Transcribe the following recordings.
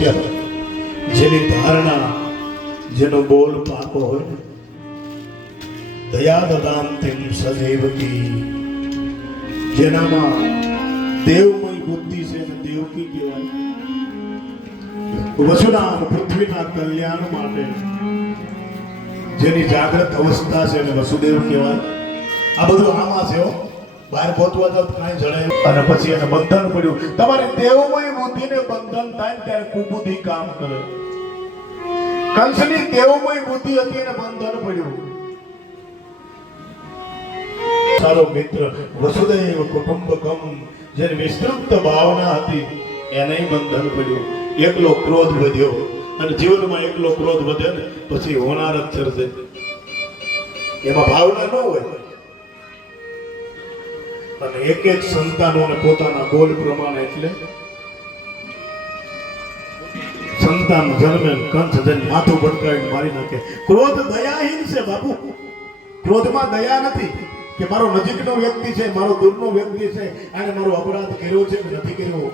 મનુષ્ય જેની ધારણા જેનો બોલ પાકો હોય દયા દદાંતિમ સદેવકી જેનામાં દેવમય બુદ્ધિ છે અને દેવકી કહેવાય વસુના અને પૃથ્વીના કલ્યાણ માટે જેની જાગૃત અવસ્થા છે અને વસુદેવ કહેવાય. આ બધું આમાં છે હો. બહાર પહોંચવા જાવ કાંઈ જણાય અને પછી એને બંધન પડ્યું. તમારી દેવમય બુદ્ધિને બંધન થાય ને ત્યારે કુબુદ્ધિ કામ કરે. કંસની દેવમય બુદ્ધિ હતી એને બંધન પડ્યું. સારો મિત્ર વસુદેવ કુટુંબકમ જેની વિસ્તૃત ભાવના હતી એને બંધન પડ્યું. એકલો ક્રોધ વધ્યો અને જીવનમાં એકલો ક્રોધ વધે ને પછી હોનાર જ ચરશે. એમાં ભાવના ન હોય અને એક એક સંતાનોને પોતાના બોલ પ્રમાણે એટલે સંતાન જન્મે કંસ જઈને માથું ભટકાવીને મારી નાખે. ક્રોધ દયાહીન છે બાપુ. ક્રોધમાં દયા નથી કે મારો નજીકનો વ્યક્તિ છે, મારો દૂરનો વ્યક્તિ છે, આને મારો અપરાધ કર્યો છે કે નથી કર્યો,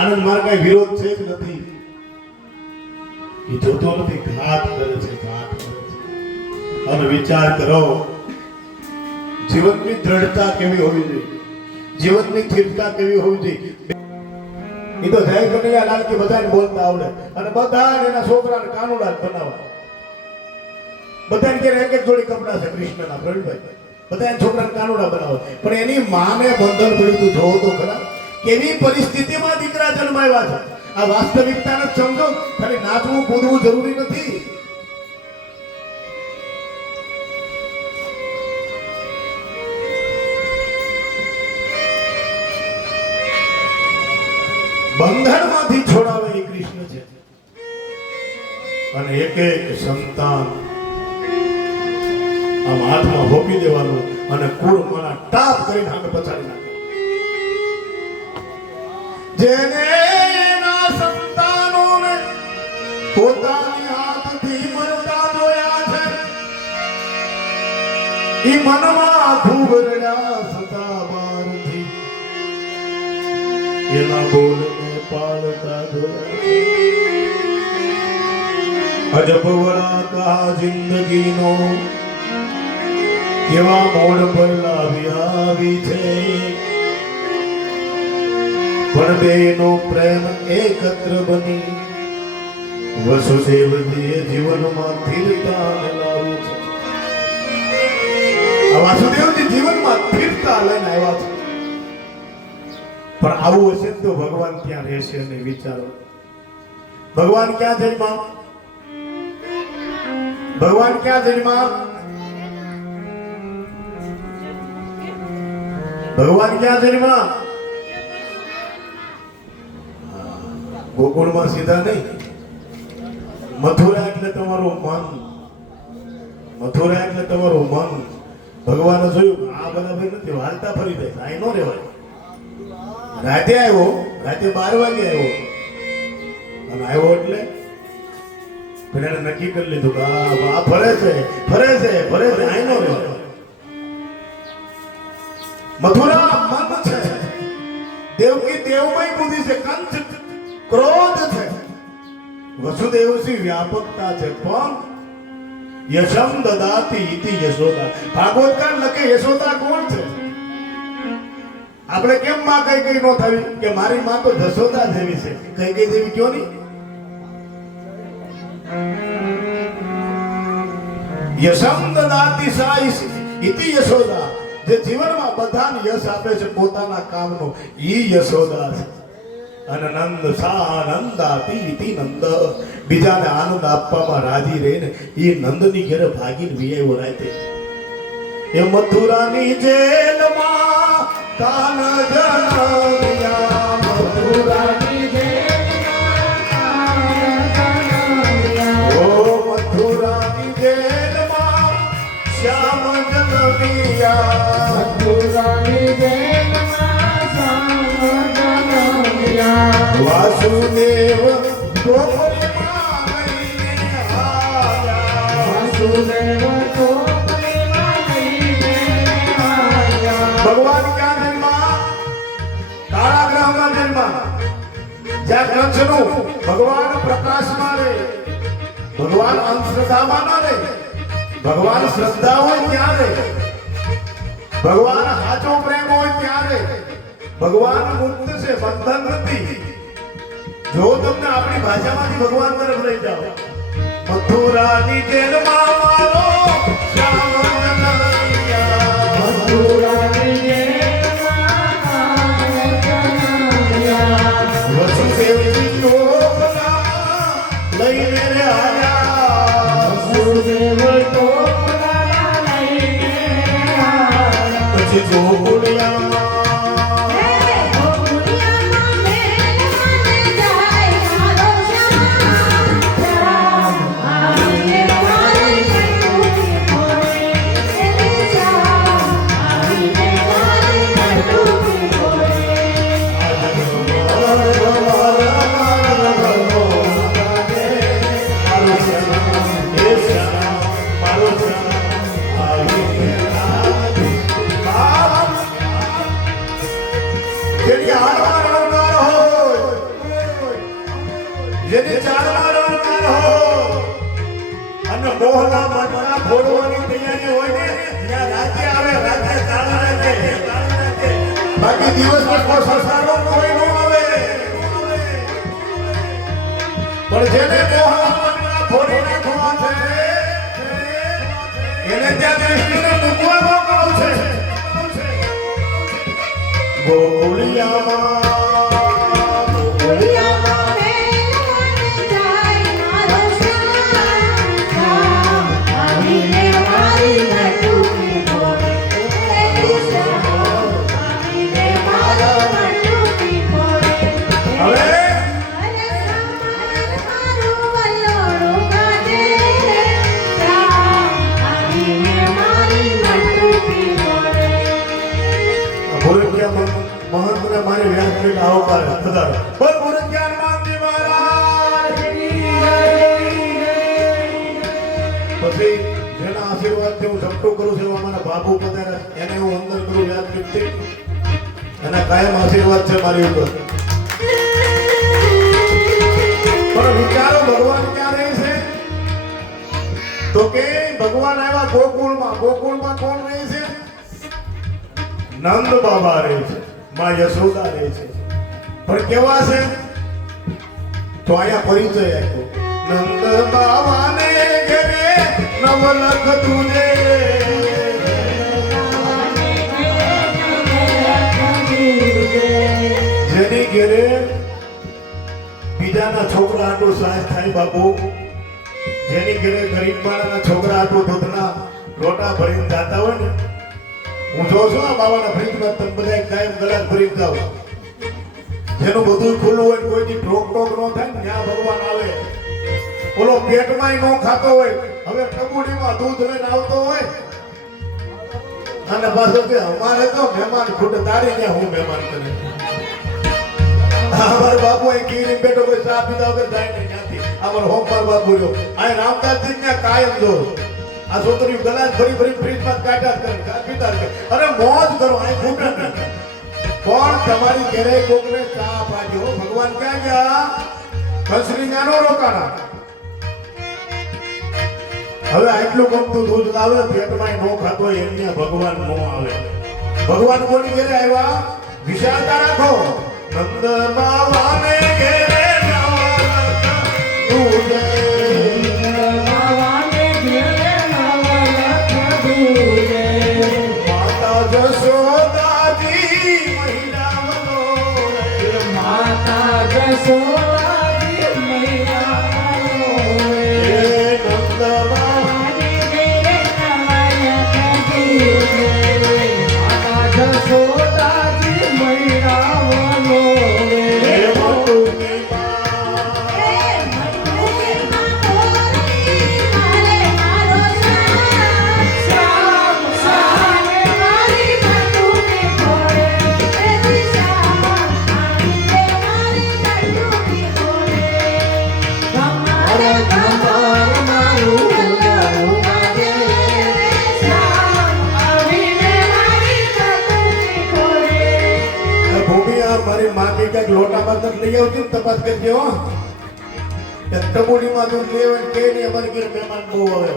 આનંદ માર કઈ વિરોધ છે કે નથી, એ જોતો નથી. ઘાત કરે છે, ઘાત કરે છે. અને વિચાર કરો જીવનની દ્રઢતા કેવી હોવી જોઈએ, જીવનની સ્થિરતા કેવી હોવી જોઈએ. એ તો જય કનૈયા લાલ કે બધાને બોલતા આવડે અને બધા એના છોકરાને કાનુડા બનાવવા. બધાને કે એક એક જોડી કપડા છે કૃષ્ણના પ્રવીણભાઈ, બધા છોકરાને કાનુડા બનાવે. પણ એની માને બંધન પડ્યું. તું જોવો તો ખરા કેવી પરિસ્થિતિમાં દીકરા જન્માવ્યા છે. આ વાસ્તવિકતાને સમજો. ખાલી નાચવું કૂદવું જરૂરી નથી. બંધનમાંથી છોડાવે એ કૃષ્ણ છે. અને એક એક સંતાન આમ હાથમાં હોપી દેવાનું અને કુળમાળા ટાપ કરીને સામે પછાડી નાખે. જેને એના સંતાનોને પોતાની હાથથી મરતા જોયા છે ઈ મનમાં ખૂબ રડ્યા સતા બારથી એના બોલને પાળતા જોયા. અજબ વડા કા જિંદગીનો કેવા મોડ પર લાવી આવી છે. પણ બેનો પ્રેમ એકત્ર બની વસુદેવજીએ જીવનમાં સ્થિરતા લાવી છે. વાસુદેવજી જીવનમાં સ્થિરતા લઈને આવ્યા છે. પણ આવું હશે તો ભગવાન ક્યાં રહેશે ને વિચારો. ભગવાન ક્યાં જન્મા? ભગવાન ક્યાં જન્મા? ભગવાન ક્યાં જન્મા? ગોકુળમાં સીધા નહીં. મથુરા એટલે તમારું મન. મથુરા એટલે તમારું મન. ભગવાને જોયું આ બરાબર નથી, હાલતા ફરી જાય, અહીં નો રહેવાય. રાતે આવ્યો, રાતે 12 વાગે આવ્યો અને આવ્યો એટલે પેલા નક્કી કરી લીધું કે આ ફરે છે, ફરે છે, ફરે છે, અહીં નો રહેવાય. મથુરા મન છે, દેવકી દેવમય બુદ્ધિ છે, કંસ ક્રોધ છે, વસુદેવસી વ્યાપકતા છે. પણ યશમ દદાતિ ઇતિ યશોદા. ભાગવતકાર લખે યશોદા કોણ છે? આપણે કેમ માં કઈ કઈ નો થવી કે મારી માં તો જશોદા જેવી છે. કઈ કઈ જેવી કયો નહીં. યશમ દદાતિ સા ઇતિ યશોદા. જે જીવનમાં બધાને યશ આપે છે પોતાના કામનો, ઈ યશોદા છે. અને નંદ સા આનંદાતિ ઇતિ નંદ. બીજાને આનંદ આપવામાં રાજી રહીને ઈ નંદની ઘરે ભાગીને વિયાયો રાતે. એ મથુરાની જેલમાં કાન જનમ્યા. મથુરાની જેલમાં કાન જનમ્યા. ઓ મથુરાની જેલમાં શ્યામ જનમ્યા. મથુરાની જેલમાં શ્યામ જનમ્યા. વાસુદેવ ગોકુળમાં લઈને આવ્યા. વાસુદેવ ગોકુળમાં લઈને આવ્યા. ભગવાન ક્યાં જન્મા? કારાગૃહમાં જન્મા. જ્યાં કંસનું ભગવાન પ્રકાશમાં રહે, ભગવાન અંધશ્રદ્ધામાં ના રહે, ભગવાન શ્રદ્ધા હોય ત્યાં રહે, ભગવાન સાચો પ્રેમ હોય ત્યાં રહે, ભગવાન મુક્ત છે, બંધન નથી. જો તમને આપણી ભાષામાંથી ભગવાન તરફ લઈ જાઓ, મથુરાની જેલમાં મારો શ્યામ કનૈયા, મથુરાની જેલમાં વસુદેવજી ટોપલા લઈને રે આયા, વસુદેવ ટોપલા લઈને આયા. પછી ગોકુળિયા જેની હારમાં રણકાર હોય, જેની ચારમાં રણકાર હોય અને મોહના મનના ફોડવાની તૈયારી હોય ને, ત્યાં રાજ્ય આવે, રાજ્ય ચાલે રાખે. બાકી દિવસમાં કોઈ સંસારો કોઈ ન આવે. પણ જેને મોહના મનના ફોડી નાખવા છે એને ત્યાં કૃષ્ણને મૂકવાનો કામ છે. ગોકુળિયામાં ગોકુળિયામાં જાય મારો શ્યામ, આવીને મારીને ટૂંકી ફોડે. આવીને મારો ટૂંકી ફોડે. હવે મારું વલ્લોળું ગાજે. આવીને મારીને ટૂંકી ફોડે. ભોરકિયા મહંતને મારી વ્યાસપીઠ આવકાર વધારે. બોલ ભોરકિયા હનુમાનજી મહારાજ. પછી જેના આશીર્વાદથી હું ઝપટું કરું છું એવા મારા બાપુ પધારે, એને હું વંદન કરું વ્યાસપીઠથી. એના કાયમ આશીર્વાદ છે મારી ઉપર. પણ વિચારો ભગવાન ક્યાં રહે છે? તો કે ભગવાન આવ્યા ગોકુળમાં. ગોકુળમાં કોણ રહે છે? નંદ બાબા રહે છે, માં યશોદા રહે છે. પણ કેવા છે? તો અહીંયા પરિચય આપ્યો. નંદ બાબાને ઘરે નવલખ તુજે, જેની ઘરે બીજાના છોકરા આટલું સાહેબ થાય બાપુ, જેની ઘરે ગરીબ માણસના છોકરા આટલું દૂધના લોટા ભરીને જાતા હોય ને, હું જોઉં છું આ બાબાના ફ્રીજમાં તમે બધા કાયમ ગલાસ ભરી જાઓ. જેનું બધું ખુલ્લું હોય, કોઈની ઠોક ઠોક ન થાય ને, ત્યાં ભગવાન આવે. ઓલો પેટમાંય ન ખાતો હોય, હવે ટબુડીમાં દૂધ લઈને આવતો હોય અને પાછો કે અમારે તો મહેમાન ખૂટે, તારી ત્યાં હું મહેમાન કરે. અમારો બાપુ અહીં કીરી બેઠો કોઈ ચા પીધા વગર જાય ને ત્યાંથી. અમારો હોમવાર બાપુ રહ્યો અહીં રામદાસજી ત્યાં કાયમ જો આ છોકરી ગલાસ ભરી ભરી ફ્રીજમાં કાઢ્યા કરે, પીતા કરે. અરે મોજ કરો, અહીં ખૂટે નહીં. પણ તમારી ઘરે કોકને ચા પાડ્યો, ભગવાન ક્યાં ગયા? કંસની ન્યાનો રોકાણા. હવે આટલું ગમતું દૂધ લાવે, પેટમાં નો ખાતો હોય એમને ભગવાન નો આવે. ભગવાન કોની ઘરે આવ્યા? વિશાળતા રાખો. નંદ બાબાને ઘરે નવલખ તુજે, માતા જશોદાજી મહિના વલોરે, માતા જશોદાજી મૈયા હે નંદ જશોદાજી મૈયા હે મોટુની તપાસ લઈ આવતી ને તપાસ કરજે હો એક ટબુડીમાં દૂધ લેવે કે નહીં અમારી ઘરે મહેમાન બહુ આવે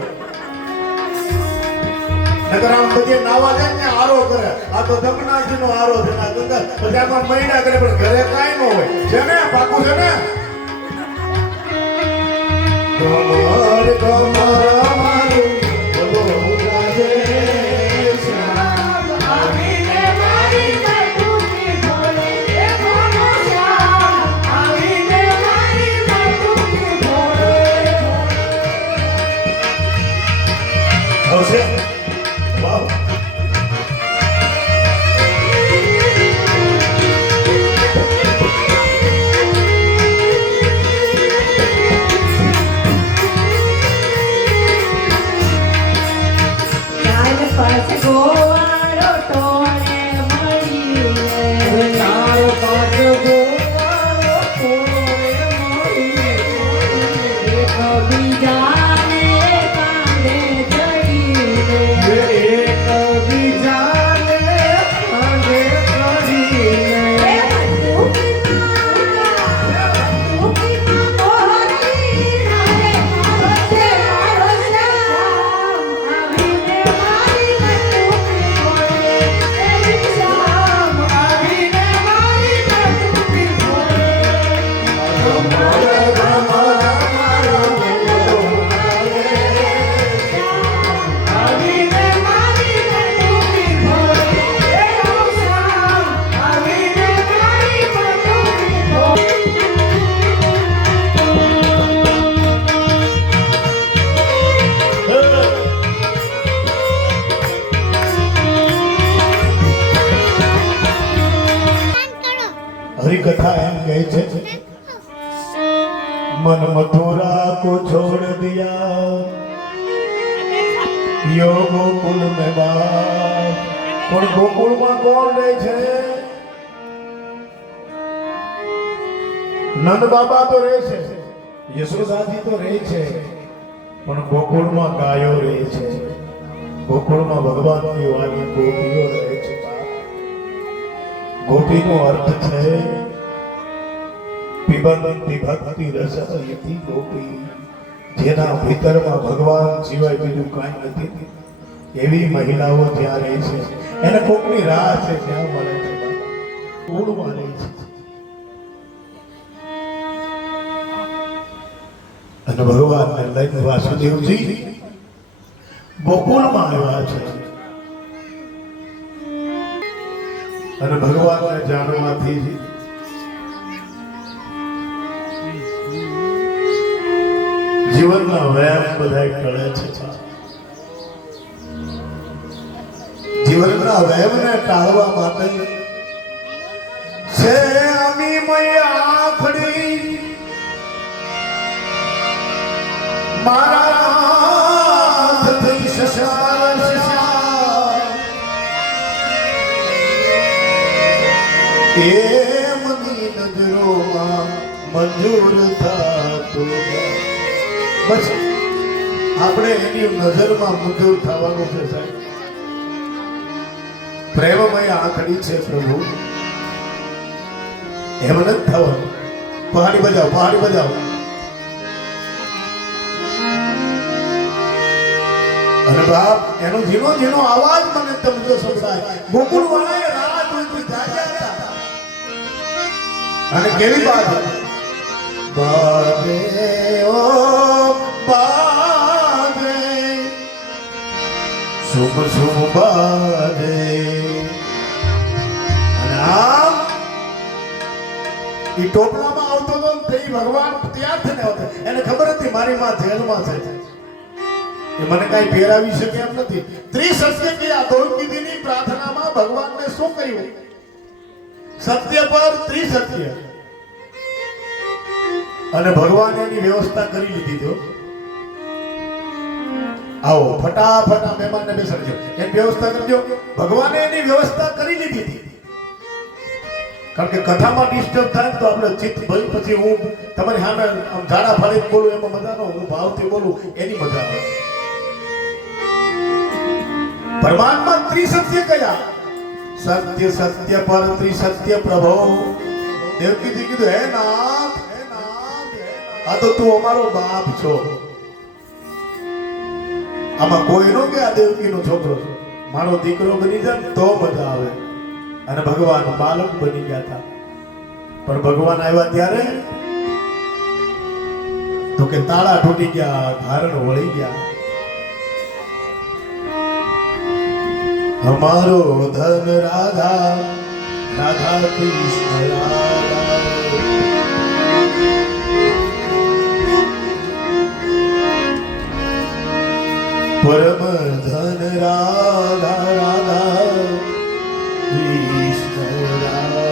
નગર આમ બધી નાવા જાય ને આરો કરે આ તો દમનાજીનો આરો છે આ ગંગા પછી આમાં મહિના કરે પણ ઘરે કાંઈ ન હોય છે ને પાકું છે ને કમર કમર મારું બોલો રાધે શ્યામ આવીને મારી મટુકી ભોળે એ બોલો શ્યામ આવીને મારી મટુકી ભોળે આવશે વાહ લાલ પાસ ગોવાળો ટોળે મળીને લાલ પાસ ગોવાળો ટોળે મળીને એકબીજાને કાંધે ચડીને એકબીજાને કાંધે ચડીને એ મટુકીમાં મોહરી રે મારો છે મારો શ્યામ આવીને મારી મટુકી ભોળે એ શ્યામ આવીને મારી મટુકી ભોળે આવીને મારી મટુકી ભોળે એ શ્યામ આવીને મારી મટુકી ભોળે हरिकथा एम कहे छे मन मथुरा को छोड़ दिया यो गोकुल में बाप पण गोकुल में कौन रहे छे नंद बाबा तो रहे छे यशोदा जी तो रहे छे पण गोकुल में गायो रहे छे गोकुल में भगवान की वाली गोपीओ रहे छे गोपी नो अर्थ छे पिबंती भक्ति रस यति गोपी જેના ભીતરમાં ભગવાન સિવાય બીજું કાંઈ નથી એવી મહિલાઓ ત્યાં રહે છે એને કોકની રાહ છે ત્યાં મળે છે કુળમાં રહે છે અને ભગવાનને લઈને વાસુદેવજી ગોકુળમાં આવ્યા છે અને ભગવાનને જાણવાથી જીવનના વ્યાયામ બધા ટળે છે જીવનના વ્યાયામને ટાળવા માટે છે અમી મૈયા આખડી મારા હાથ થઈ શશાર શશાર એ મની નજરોમાં મંજૂર થાતું બસ આપણે એની નજરમાં મંજૂર થવાનું છે સાહેબ પ્રેમમય આંખડી છે પ્રભુ એમ નથી થવાનું પહાડી બજાવો પહાડી બજાવો અને બાપ એનો ઝીણો ઝીણો અવાજ મને તમને સંભળાય ગોકુળ વાળાએ રાહ જોઈ જાગ્યા હતા અને કેવી વાત બાબે ઓ બાબે શુભ શુભ બાબે અને આમ ઈ ટોપલામાં આવતો તો ને તે ભગવાન તૈયાર થઈને આવતો એને ખબર હતી મારી માં જેલમાં છે એ મને કાંઈ પહેરાવી શકે એમ નથી ત્રિસત્ય કે આ દ્રૌપદીની પ્રાર્થનામાં ભગવાનને શું કહ્યું સત્ય પર ત્રિસત્ય અને ભગવાન એની વ્યવસ્થા કરી લીધી તો આવો ફટાફટ આ મહેમાનને બેસાડજો એની વ્યવસ્થા કરજો ભગવાને એની વ્યવસ્થા કરી લીધી હતી કારણ કે કથામાં ડિસ્ટર્બ થાય તો આપણે ચિત્ત ભરી પછી હું તમારી સામે આમ ઝાડા ફાડી બોલું એમાં મજા ન હું ભાવથી બોલું એની મજા આવે પરમાત્મા ત્રિસત્ય કયા સત્ય સત્ય પર ત્રિસત્ય પ્રભો દેવકીજી કીધું હે નાથ આ તો તું અમારો બાપ છો. આમાં કોઈ નો કે આ દેવકીનો છોકરો છે, મારો દીકરો બની જાય ને તો મજા આવે. અને ભગવાન બાલક બની ગયા હતા. પણ ભગવાન આવ્યા ત્યારે તો કે તાળા તૂટી ગયા, ધારણ વળી ગયા. हमारो धन राधा राधा कृष्ण राधा परम धन राधा राधा कृष्ण राधा.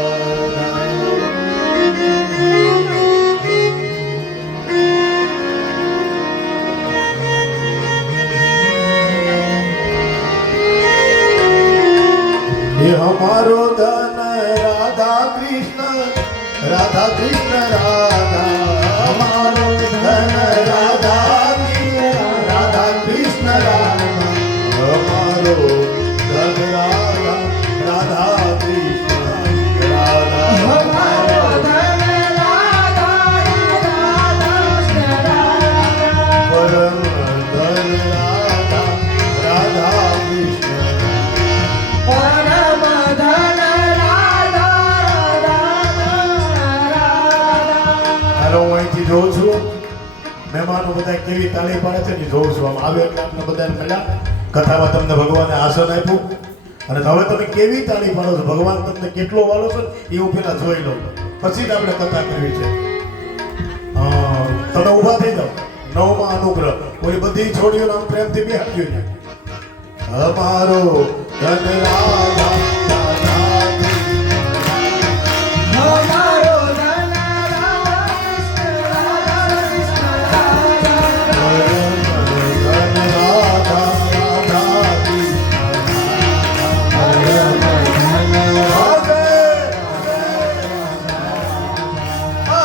ये हमारो धन राधा कृष्ण राधा हमारो धन राधा कृष्ण राधा हमारो धन राधा कृष्ण राधा हमारो धन राधा परम धन राधा कृष्ण परम धन હાલો હું અહીંથી જોઉં છું મહેમાનો બધા કેવી તાળી પાડે છે ને જોઉં છું. આમ આવે એટલે આપણે બધાને મળ્યા, કથામાં તમને ભગવાને આસન આપ્યું અને હવે તમે કેવી તાળી પાડો છો, ભગવાન તમને કેટલો વાલો છે ને એ હું પેલા જોઈ લઉં, પછી જ આપણે કથા કરવી છે. તમે ઊભા થઈ જાઓ. નવમાં અનુગ્રહ કોઈ બધી છોડીઓ આમ પ્રેમથી બેહાડ્યું છે. અમારો ધન રાધા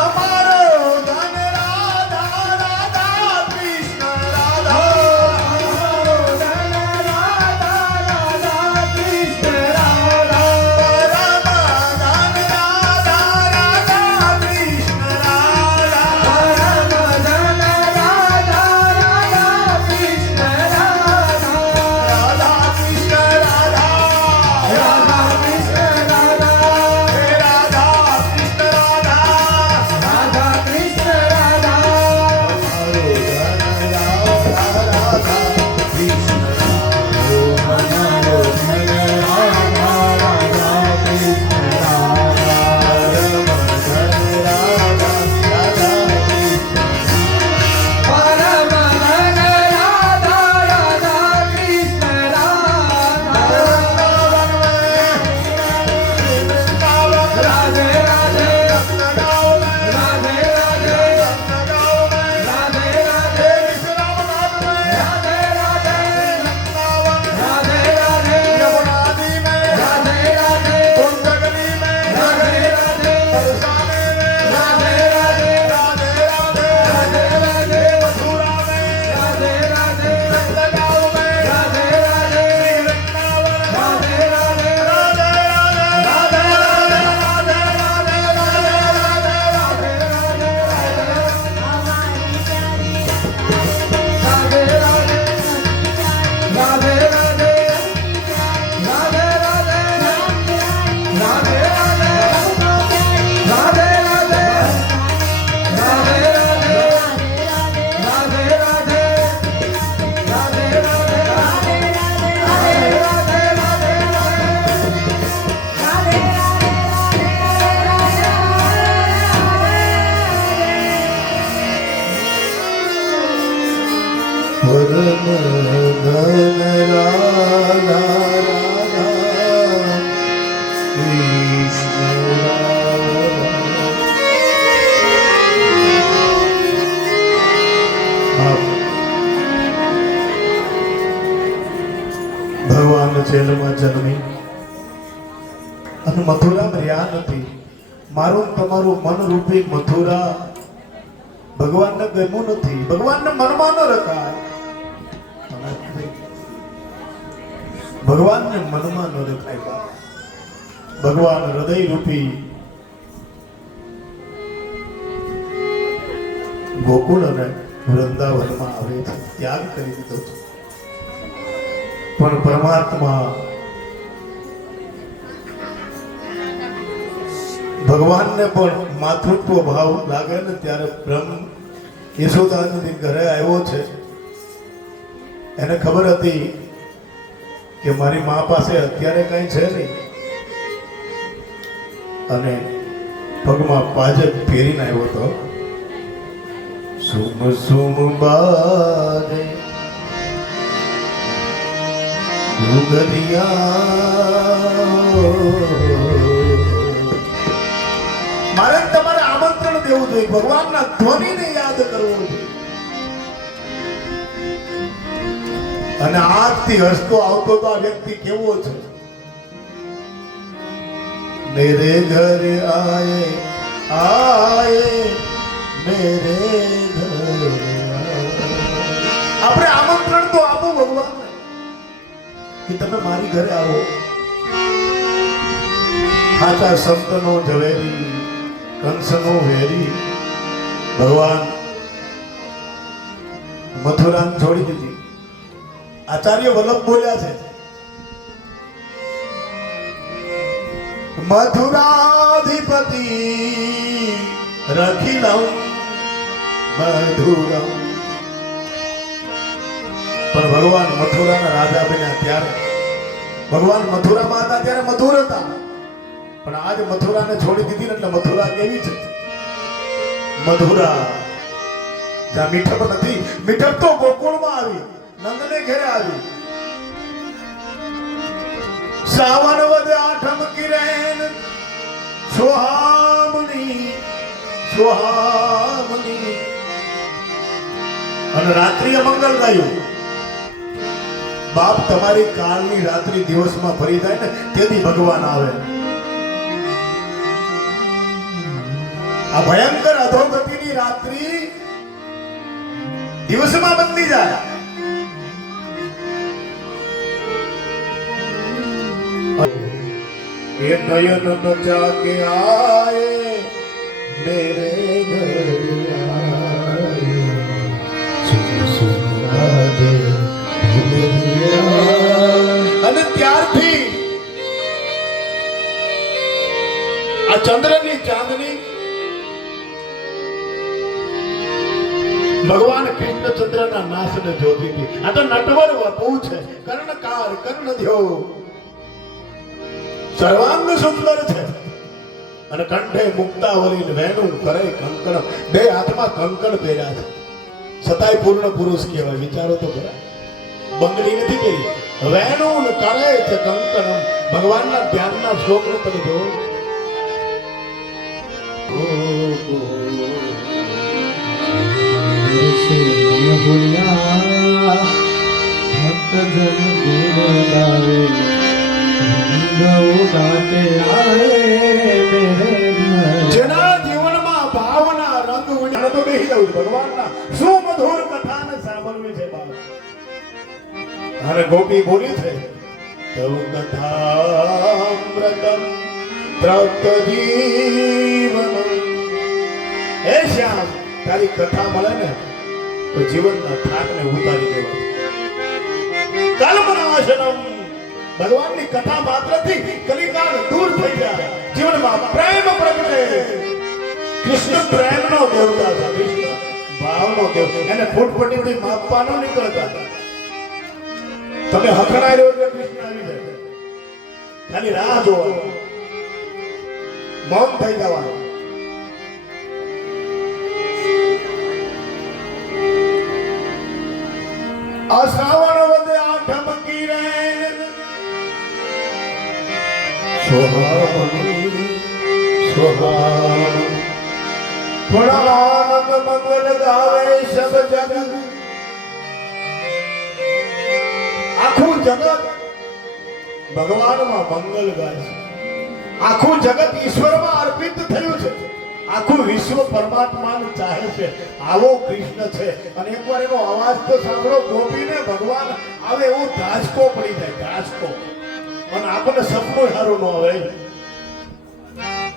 हमारो धन राधा कृष्ण परम धन राधा राधा कृष्ण राधा. ભગવાન જેલમાં જન્મી અને મથુરામાં રહ્યા નથી. મારું ને તમારું મન રૂપી મથુરા ભગવાનને ગમ્યું નથી, ભગવાનને મનમાં ન રખાય. ભગવાનને મનમાં ન રખાય. ભગવાન હૃદય રૂપી ગોકુળ અને વૃંદાવનમાં આવે છે, ત્યાગ કરી દીધો છે. પણ પરમાત્મા ભગવાનને પણ માતૃત્વ ભાવ લાગે ને ત્યારે બ્રહ્મ યશોદાની ઘરે આવ્યો છે. એને ખબર હતી કે મારી મા પાસે અત્યારે કઈ છે નહીં, અને પગમાં પાજક પહેરીને આવ્યો તો સુમ સુમ બારે મારે તમારે આમંત્રણ દેવું જોઈએ, ભગવાનના ધ્વનિને યાદ કરવો જોઈએ. અને આજથી હસતો આવતો તો આ વ્યક્તિ કેવો છે? મેરે ઘર આયે આયે મેરે ઘર આપણે આમંત્રણ તો આપો ભગવાનને કે તમે મારી ઘરે આવો. સાચા સંતનો ઝવેરી કંસનો વેરી. ભગવાન મથુરા છોડી દીધી. આચાર્ય વલ્લભ બોલ્યા છે, મથુરાધિપતિ રખિલમ મધુરમ. પણ ભગવાન મથુરાના રાજા બન્યા ત્યારે, ભગવાન મથુરામાં હતા ત્યારે મધુર હતા. પણ આજ મથુરાને છોડી દીધી ને એટલે મથુરા કેવી છે? મધુરા. જ્યાં મીઠપ નથી, મીઠપ તો ગોકુળમાં આવી, નંદને ઘરે આવી. શ્રાવણ વદ આઠમ કિરેન સુહામણી સુહામણી. અને રાત્રિએ મંગલ ગાયું. બાપ તમારી કાલની રાત્રિ દિવસમાં ફરી જાય ને તેથી ભગવાન આવે. આ ભયંકર અધોગતિની રાત્રિ દિવસમાં બદલી જાય. ये नयन न जाके आए मेरे घर आए અને ત્યારથી આ ચંદ્રની ચાંદની ભગવાન કૃષ્ણચંદ્રના નાશને જોતી હતી. આ તો નટવર વપુ છે, કર્ણકાર કર્ણધ્યો, સર્વાંગ સુંદર છે. અને કંઠે મુક્તાવલી વેણું કરે કંકણ. બે હાથમાં કંકણ પહેર્યા છે, છતાંય પૂર્ણ પુરુષ કહેવાય. વિચારો તો ખરા, બંગડી નથી પહેરી, વેણું કરે છે કંકણ. ભગવાનના ધ્યાનના શ્લોકનું તમે જોવો. જેના જીવનમાં ભાવના રંગ ઉડે તો બેસી જવું છે. ભગવાનના સુમધુર કથાને સાંભળવી છે બાપ. અને ગોપી બોલી છે, તવ કથામૃતમ તૃપ્ત જીવનમ. હે શ્યામ, તારી કથા મળે ને તો જીવનના થાકને ઉતારી દેવા. કલ્પનાશનમ. ભગવાનની કથા માત્રથી કલિકાલ દૂર થઈ જાય. જીવનમાં પ્રેમ પ્રગટે. કૃષ્ણ પ્રેમનો દેવતા છે, કૃષ્ણ ભાવનો દેવ. એને ફૂટપટ્ટીથી માપવાનો નીકળતા. તમે હખણાઈ રહ્યો એટલે કૃષ્ણ આવી જાય. ખાલી રાહ જોવાનો, મૌન થઈ જવાનું. આ શ્રાવણ વદે આઠમ કિરેન સુહામણી સુહામણી. પણ આનંદ મંગલ ગાવે સબ જગ. આખું જગત ભગવાનમાં મંગલ ગાય છે. આખું જગત ઈશ્વરમાં અર્પિત થયું છે. આખું વિશ્વ પરમાત્માને ચાહે છે. આવો કૃષ્ણ છે. અને એકવાર એનો અવાજ તો સાંભળો. ગોપીને ભગવાન આવે એવું ધ્રાસકો પડી જાય, ધ્રાસકો. અને આપણને સપનું સારું ન આવે.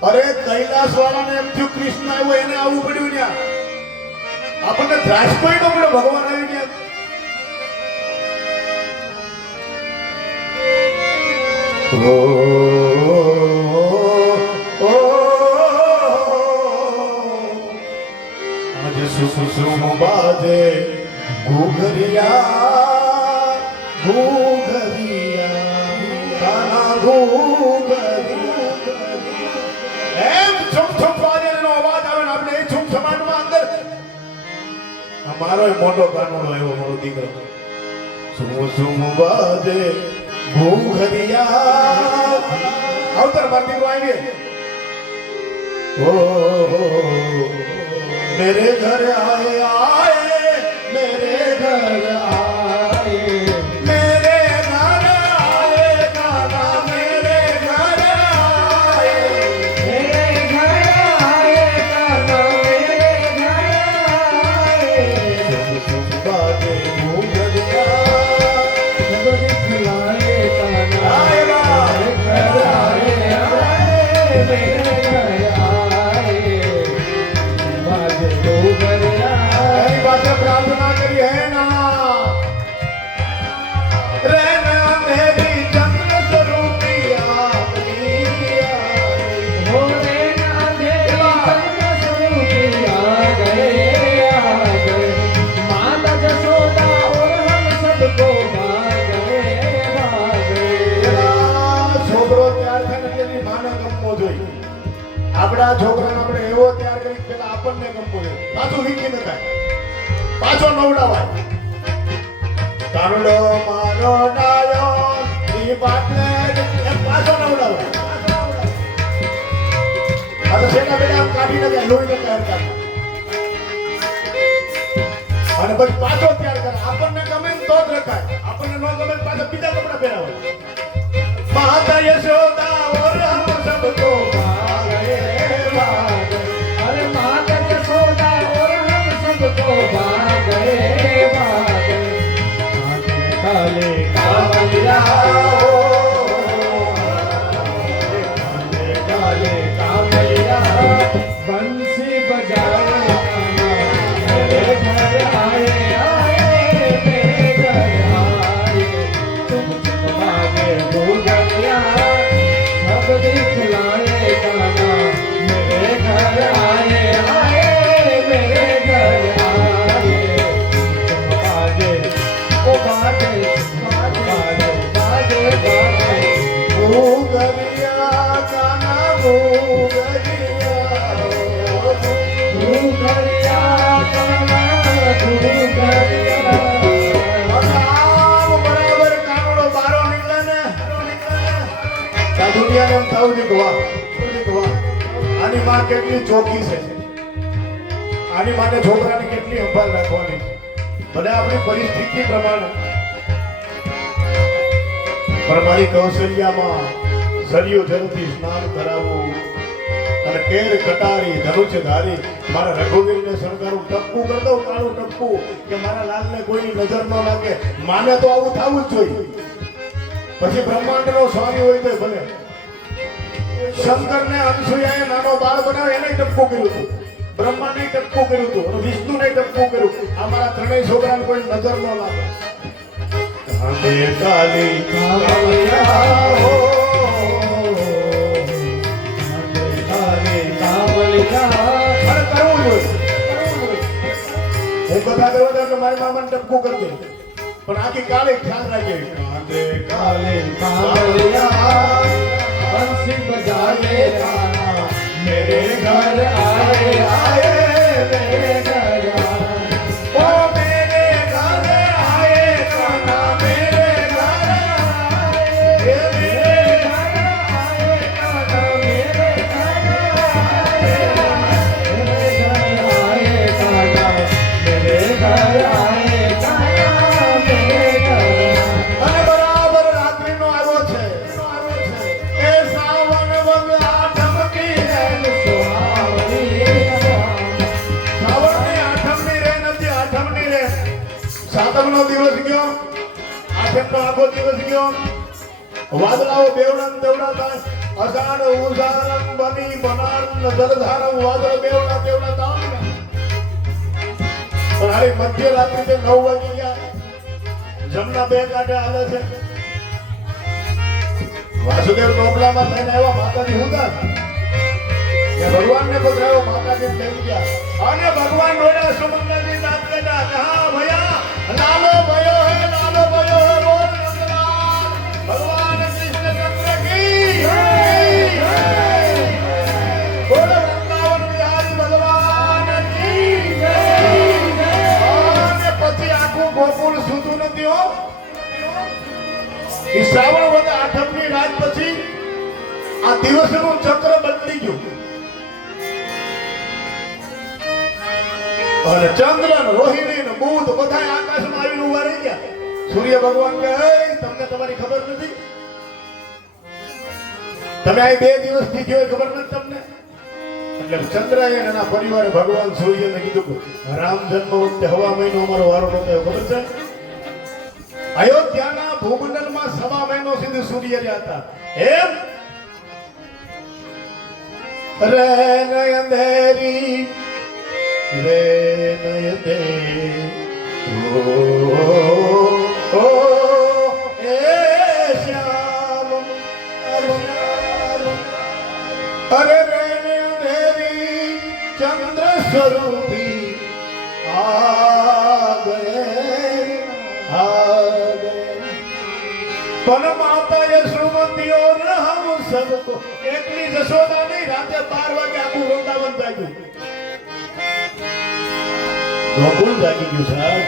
અરે કૈલાસ વાળાને એમ થયું કૃષ્ણ આવ્યો, એને આવવું પડ્યું ત્યાં. આપણને ત્રાસમાં નો પડે ભગવાન આવી ગયા. આજ સુખ સુખ બાજે ઘૂઘરિયા ઘૂઘરિયા કાના ઘૂઘરિયા એમ છુમ છુમ બાજેનો અવાજ આવે ને આપણે એ છુમ સમાનમાં અંદર અમારો મોટો કાનૂનો એવો મારો દીકરો સુમ સુમ બાજે ઘૂઘરિયા અવતર માર દીકરો આવી ઓ मेरे घर आए आए मेरे घर आए मेरे घर आए काना मेरे घर आए मेरे घर आए काना मेरे घर आए सुन बाजे घूघरिया जब दिखलाए काना आए मेरे घर आए मेरे घर आए बाजे घूघरिया ऐसी बातें प्रार्थना करी है ना रहना मेरी जन्म स्वरूपी आपकी हो रे ना देवी कन्या स्वरूपी आ गए माता जसोदा और हम सबको भाग गए છોકરો તૈયાર થાય ને તેની માને ગમવો જોઈએ. આપણા છોકરાને આપણે એવો તૈયાર કરી પેલા આપણને ગમવો જોઈએ. પાછું વીખી ન થાય, પાછો નવડાવાય. કાનુડો મારો ડાયો ઈ બાટલે એમ પાછો નવડાવાય. આ તો શેના બેડા આમ કાઢી નાખે, લોહી ન તૈયાર કરે અને પછી પાછો તૈયાર કરે. આપણને ગમે ને તો જ રખાય, આપણને ન ગમે તો પાછા બીજા કપડા પહેરાવાય. माता यशोदा और हम सबको भागे भागे अरे माता जसोदा और हम सबको भाग गए काले कावलिया काले कावलिया बंसी बजाए मेरे घर आए आए मेरे घर आए तुम भागे भूगलिया सब दिखलाए काना मेरे घर आए आए मेरे घर आए तुम बाजे ओ बाजे बाजे बाजे बाजे भूगरिया काना भूगरिया भूगलिया काना भूगलिया આમ બરાબર કાનુડો બારો નીકળે ને આ દુનિયાને એમ થવું જોઈએ કે વાહ, આની માં કેટલી ચોખી છે, આની માને છોકરાની કેટલી સંભાળ રાખવાની છે. ભલે આપણી પરિસ્થિતિ પ્રમાણે પણ મારી કૌશલ્યામાં સરિયો જળથી સ્નાન કરાવવું અને કેર કટારી ધનુષ ધારી મારા રઘુવીરને શણગારું, ટપકું કરી દઉં કાળું ટપકું કે મારા લાલને કોઈની નજર ન લાગે. માને તો આવું થવું જ જોઈએ. પછી બ્રહ્માંડનો સ્વામી હોય તો ભલે. શંકરને અનસૂયાએ નાનો બાળ બનાવ્યો, એને ટપકું કર્યું હતું, બ્રહ્માને ટપકું કર્યું હતું અને વિષ્ણુને ટપકું કર્યું. આ મારા ત્રણેય છોકરાને કોઈ નજર ન લાગે. કાંદે કાલી કાવલિયા હો, काले कावलिया મારે કરવું જોઈએ. હું કથા કરવા જાઉં એટલે મારી મામાને ટપકું કરી દે, પણ આખી કાળી ખ્યાલ રાખે. કાંદે काले कावलिया बंसी बजाए काना मेरे घर आए आए मेरे घर आए ओ मेरे घर आए काना मेरे घर आए मेरे घर आए काना मेरे घर आए मेरे घर आए काना मेरे घर आए काना मेरे घर અને બરાબર રાત્રિનો આવ્યો છે એ સાવન વગ આઠમ કી હે સાવનની આઠમની રે નથી, આઠમની રે. સાતમનો દિવસ ગયો, આઠમનો આખો દિવસ ગયો. વાદળાઓ બેવડા ને દેવડા થાય, અષાઢ ઉષારમ બની બનાર જલધારમ વાદળ બેવડા દેવડા થાય. તારી મધ્ય રાત્રિ 9 વાગી ગયા, જમના 2 કાંઠે હાલે છે. વાસુદેવ ટોપલામાં થઈને આવ્યા માતાજી ઉદાસ. એ ભગવાનને પધરાવ્યો, માતાજી થઈ ગયા અને ભગવાન રોયા સુમંગલની દાંત કાઢ્યા કે હા ભૈયા લાલો ભયો હે, લાલો ભયો હે, બોલ નંદલાલ ભગવાન કૃષ્ણ ચંદ્ર કી જય. બોલ વૃંદાવન બિહારી ભગવાન કી જય. અને પછી આખું ગોકુળ સૂતું નથી હો. ઈ શ્રાવણ વદ આઠમની રાત પછી આ દિવસનું ચક્ર બદલી ગયું અને ચંદ્ર ને રોહિણી ને બુધ બધા આકાશમાં આવીને ઉભા રહી ગયા. સૂર્ય ભગવાન કહે તમને તમારી ખબર નથી? તમે આ 2 દિવસથી જોઈ ખબર નથી તમને? એટલે ચંદ્રએ અને એના પરિવારે ભગવાન સૂર્યને કીધું રામ જન્મ વખતે હવા મહિનો અમારો વારો નતો ખબર છે? અયોધ્યાના ભૂમંડળમાં 1.5 મહિનો સુધી સૂર્ય રહ્યા હતા. એમ રે અંધેરી રે નયતે ઓ એ શ્યામ અરે રે અંધેરી ચંદ્ર સ્વરૂપી આ ગયે પણ માતા યશોમતી और हम सबको એકલી જશોદા નહીં રાતે 12 વાગે આખું વૃંદાવન જાગ્યું. ગોકુળ જાગી ગયું સાહેબ.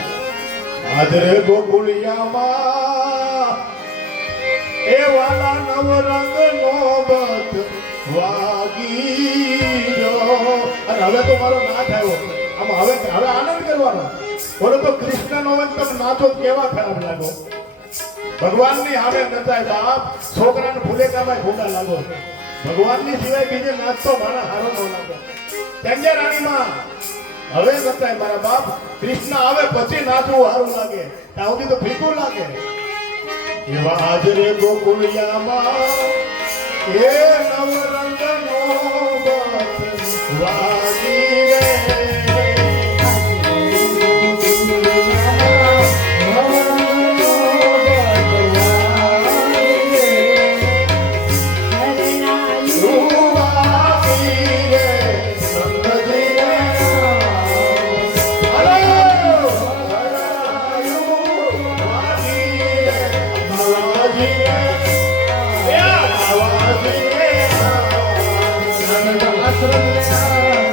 આદરે ગોકુળિયામાં એ વાલા નવરંગ નોબત વાગી અને હવે તો મારો નાથ આવ્યો. આમ હવે આનંદ કરવાનો. બોલો તો કૃષ્ણ નો તમે નાચો કેવા ખરાબ લાગો. ભગવાનની સામે નચાય બાપ, છોકરાને ફૂલેકામાં ભૂંડા લાગો. ભગવાનની સિવાય બીજે નાચતો મારા હારો ન લાગો. તેંગે રાણીમાં હવે નચાય મારા બાપ. કૃષ્ણ આવે પછી નાચવું સારું લાગે, ત્યાં સુધી તો ફીકું લાગે. એવા હાજરે ગોકુળિયામાં એ નવરંગ નો વાગી રે. આશ્રમ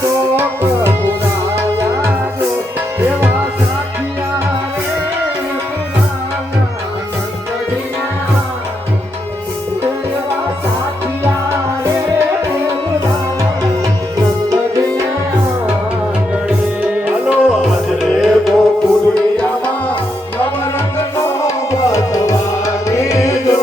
શોક પુરાવ્યા જો એવા સાથિયા રે પુરાવ્યા નંદજીના એવા સાથિયા રે પુરાવ્યા નંદજીના હાલો હાજરે ગોકુળિયામાં નવરંગનો બતવાની જો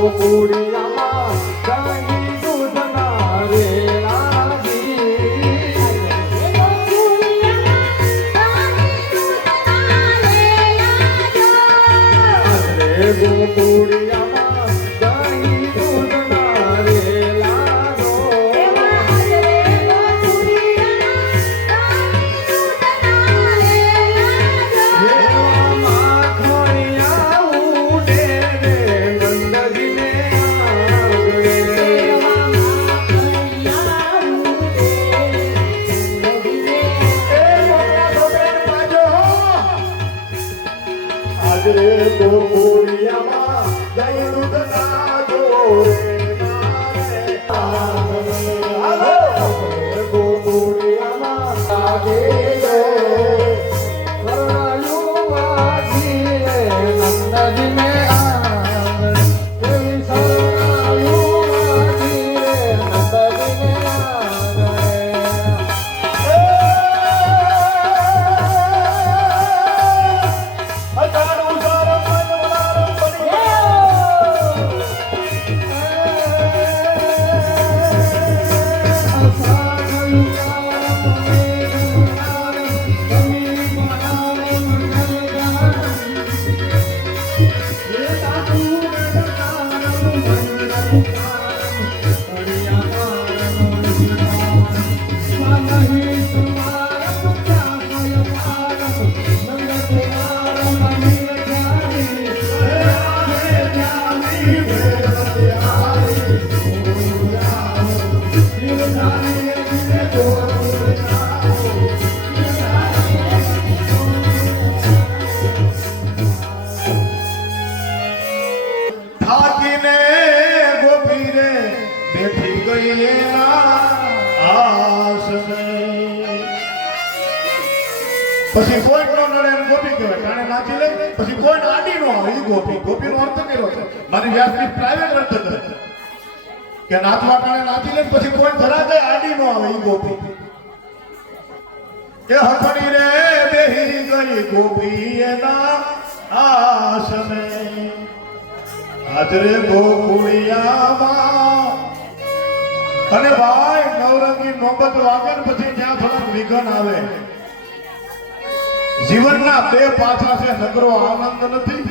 ગોકુળિયામાં ગાંધી દૂધના રે લાગી અરે ગોકુળિયામાં ગાંધી દૂધના રે લાગો એવા માખણિયા ઉડે રે નંદજીને આંગણે હાજરે ગોકુળિયામાં ગાય દૂધના જોરે મારે હાલો ગોકુળિયામાં લાગે શરણાયુવાજી રે નંદજીને આંગણે એવી શરણાયુવાજી રે નંદજીને આંગણે અજાણું સારમ મનવારમ થાકીને ગોપી રે બેઠી ગઈ એના આસને પછી કોઈ નો નડે એને ગોપી કહેવાય ટાણે નાચી લે પછી કોઈ આડી નો આવે ઈ ગોપીનો અર્થ કર્યો છે મારી વ્યાસની પ્રાઇવેટ અર્થ કરે કે નાચવા ટાણે નાચી લે પછી કોઈ ધરા જાય આડી નો આવે ઈ ગોપી કે હથડી રે બેહી ગઈ ગોપી એના આસને હાજરે ગોકુળિયામાં અને ભાઈ નવરંગી નોબત વાગે ને પછી ત્યાં થોડાક વિઘન આવે જીવનના બે પાછા છે નકરો આનંદ નથી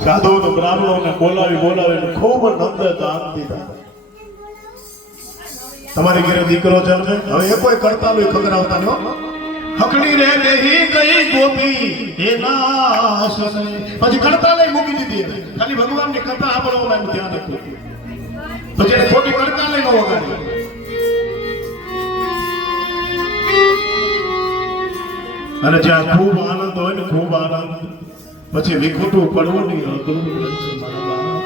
સાધુઓ બ્રાહ્મણોને બોલાવી ખૂબ નંદ દાન દીધા તમારી ઘરે દીકરો જન્મે હવે એ કોઈ કરતા લો ખબર આવતા ન હકડી રે બેહી ગઈ ગોપી એના સને પછી કરતા લઈ મૂકી દીધી ખાલી ભગવાનની કથા સાંભળવાનું ધ્યાન હતું પછી એને ખોટી કરતા લઈ ન વગાડી અને જ્યાં ખૂબ આનંદ હોય ને ખૂબ આનંદ પછી વિખૂટું પડવું નહીં અઘરું છે મારા બાપ.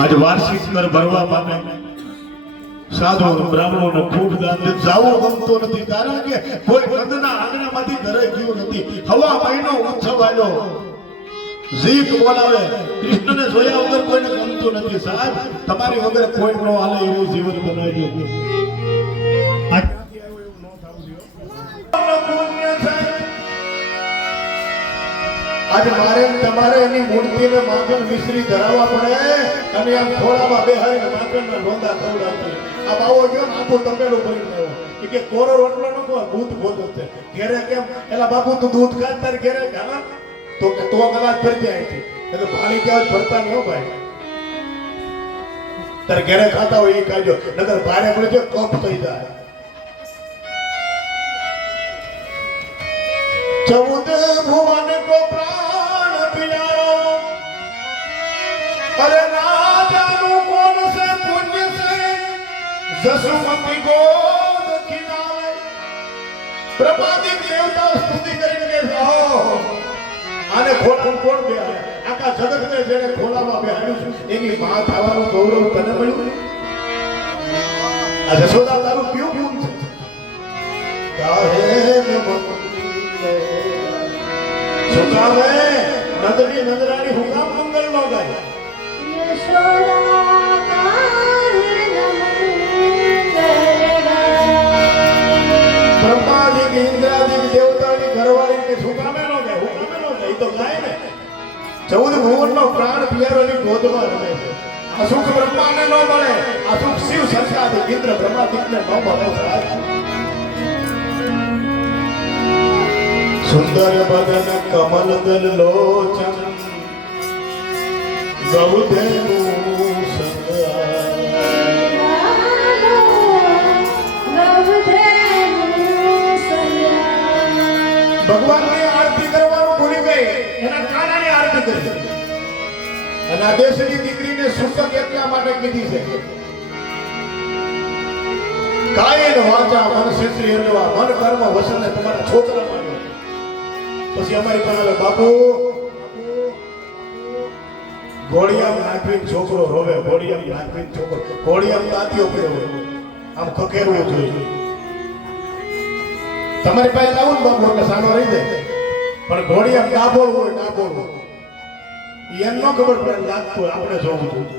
આજ વાર્ષિક કર ભરવા માટે સાધુ બ્રાહ્મણોને ખૂબ દાન દે જાવો ગમતો નથી કારણ કે કોઈ નંદના આંગણામાંથી ઘરે ગયું નથી હવા મહિનો ઉત્સવ આવ્યો ઝીક બોલાવે. કૃષ્ણને જોયા વગર કોઈને ગમતું નથી સાહેબ. તમારી વગર કોઈ નો હાલે એવું જીવન બનાવી દો. આ ક્યાંથી આવ્યો એવું ન થવું જોઈએ. પુણ્ય છે. આજે મારે ને તમારે એની મૂર્તિને માખણ મિશ્રી ધરાવવા પડે અને આમ ખોળામાં બેહાડીને માખણના લોંદા ખવડાવતી. આ બાવો ગયો ને આખું તપેલું ભરીને આવ્યો. એ કે કોરો રોટલો નો કોઈ ભૂત ભોત છે. ઘેરે કેમ એલા બાપુ તું દૂધ ખાત તાર ઘેરે હા તો કે તો કલાક ફરી જાય છે. એટલે પાણી કેવા ફરતા નહીં હો ભાઈ. તાર ઘેરે ખાતા હોય એ ખાજો નકર ભારે પડે છે કફ થઈ જાય. 14 भुवन को प्राण पिलाओ अरे राजानु कौन से पुण्य से जसुमती गोद खिलाए. प्रपादिक देवता स्तुति કરીને કહો આને ખોટું કોણ બે આખા જગતને જેને ખોલામાં બેહાડ્યું છે એની માં થવાનું ગૌરવ તને મળ્યું. આ જશોદા તારું કયું ગુણ છે કાહે સુકામે નંદની નંદરાણી હુકામ મંગલ નો ગાય. યશોદા કાહે મંગલ ગાય. બ્રહ્માદિક ઇન્દ્રાદિક દેવતાની ઘરવાળી કે સુકામે નો ગાય હુકામે નો ગાય. તો ગાય ને 14 ભુવનનો પ્રાણ પિયારોની ગોદમાં રમે છે. આ સુખ બ્રહ્માને ન મળે. આ સુખ શિવ સંસાદિક ઇન્દ્ર બ્રહ્માદિકને ન મળે. સુંદર બદન કમલ દલ લોચન ગૌધેનું ભગવાનની આરતી કરવાનું ભૂલી ગઈ. એના કાનાની આરતી કરી. અને આ દેશની દીકરીને સૂચક એટલા માટે કીધી છે કાયેન વાચા મન સેત્રી હરવા મન કર્મ વસન તમારા છોકરા માટે. પછી અમારી પાસે બાપુ ઘોડિયામાં નાખવીને છોકરો રોવે. ઘોડિયામાં નાખવીને છોકરો ઘોડિયામાં તાતીઓ પડ્યો હોય આમ ખકેરવું જોઈએ. તમારી પાસે લાવું ને બાપુ એટલે સાનો રહી જાય. પણ ઘોડિયામાં ડાબોળ હોય ડાબોળ હોય એમ ન ખબર પડે લાગતું આપણે જોવું જોઈએ.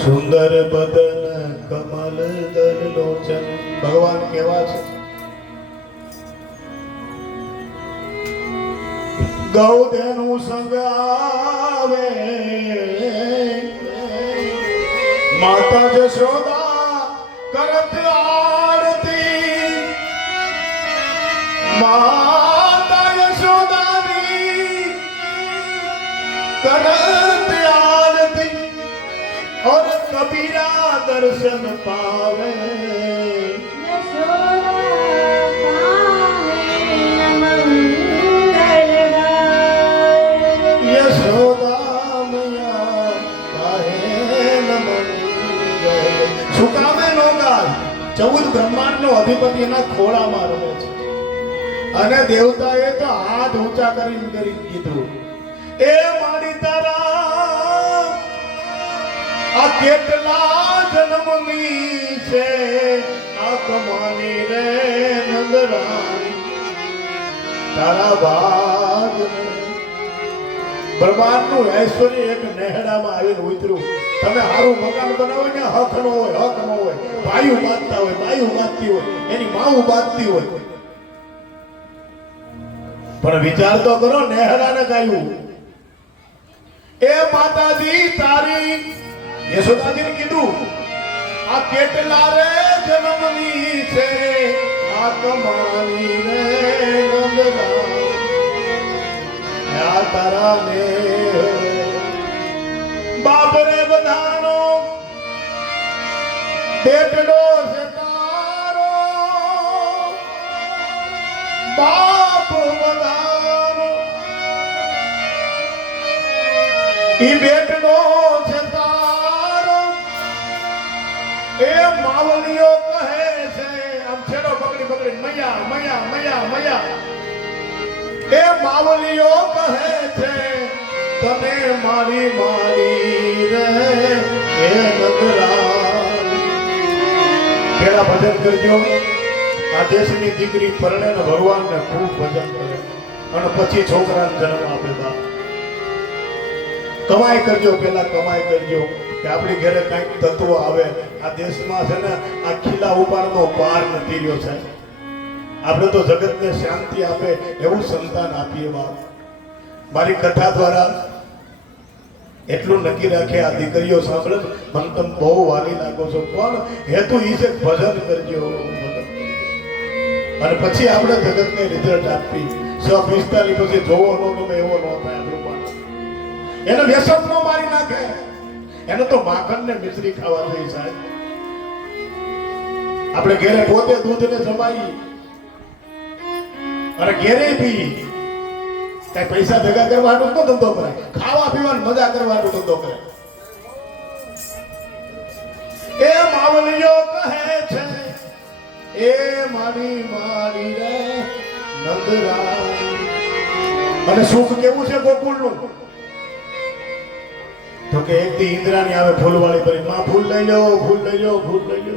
સુંદર બદન કમલ દલ લોચન ભગવાન કેવા છે. ગૌધેનું સંગ આવે માતા જશોદા કરત આરતી. માતા યશોદાની કરત आरती और कबीरा दर्शन पावे. यशोदा मैया काहे नमन गए. સુકામે નો ગાય. 14 બ્રહ્માંડ નો અધિપતિ એના ખોળામાં રમે છે. અને દેવતાએ તો હાથ ઊંચા કરીને કીધું એ મારી તારા આ કેટલા જન્મની છે આ કમાની રે નંદરાણી તારા ભાગ. બ્રહ્માંડનું ઐશ્વર્ય એક નેહડામાં આવીને ઉતર્યું. તમે સારું મકાન બનાવો ને હક નો હોય હક નો હોય. ભાઈઓ બાંધતા હોય બાઈઓ બાંધતી હોય એની માઓ બાંધતી હોય. પણ વિચાર તો કરો નેહડાને ગાયું એ માતાજી તારી યશોદાજીને કીધું આ કેટલા રે જન્મની છે આ કમાની રે નંદરાણી આ તારા ને બાપ રે બધાનો બેટડો છે તારો બાપ બધાનો ઈ બેટડો છે તારો એ માવલીઓ કહે છે આમ છેડો પકડી પકડી મૈયા મૈયા મૈયા મૈયા એ માવલીઓ કહે છે તને મારી મારી રે એ નગરા. કેળા ભજન કરજો આ દેશની દીકરી પરણે ને ભગવાનને ખૂબ ભજન કરે અને પછી છોકરાને જન્મ આપે. બાપ કમાઈ કરજો, પેલા કમાઈ કરજો કે આપણી ઘરે કંઈક તત્વો આવે. આ દેશમાં છે ને આ ખીલા ઉપાડનો પાર નથી રહ્યો છે. આપણે તો જગતને શાંતિ આપે એવું સંતાન આપીએ. બાપ મારી કથા દ્વારા એટલું નક્કી રાખે, આ દીકરીઓ સાંભળે મને તમે બહુ વાલી લાગો છો, પણ હેતુ ઈ છે ભજન કરજો. અને પછી આપણે જગતને રિઝલ્ટ આપી. 145 પછી જોવો ન ગમે એવો ન થાય. આપણું માણસ એને વ્યસન ન મારી નાખે, એને તો માખણ ને મિશ્રી ખાવા જોઈએ. સાહેબ આપણે ઘેરે પોતે દૂધને જમાઈ અને ઘેરે પી, કઈ પૈસા ભેગા કરવાનો તો ધંધો કરે, ખાવા પીવાનો મજા કરવાનો ધંધો કરે. એ માવલિયો કહે છે એ મારી મારી રે નંદરામ. અને સુખ કેવું છે ગોકુળનું? તો કે એક દી ઇન્દ્રાની આવે ફૂલવાળી પરી, માં ફૂલ લઈ લો, ફૂલ લઈ લો, ફૂલ લઈ લો.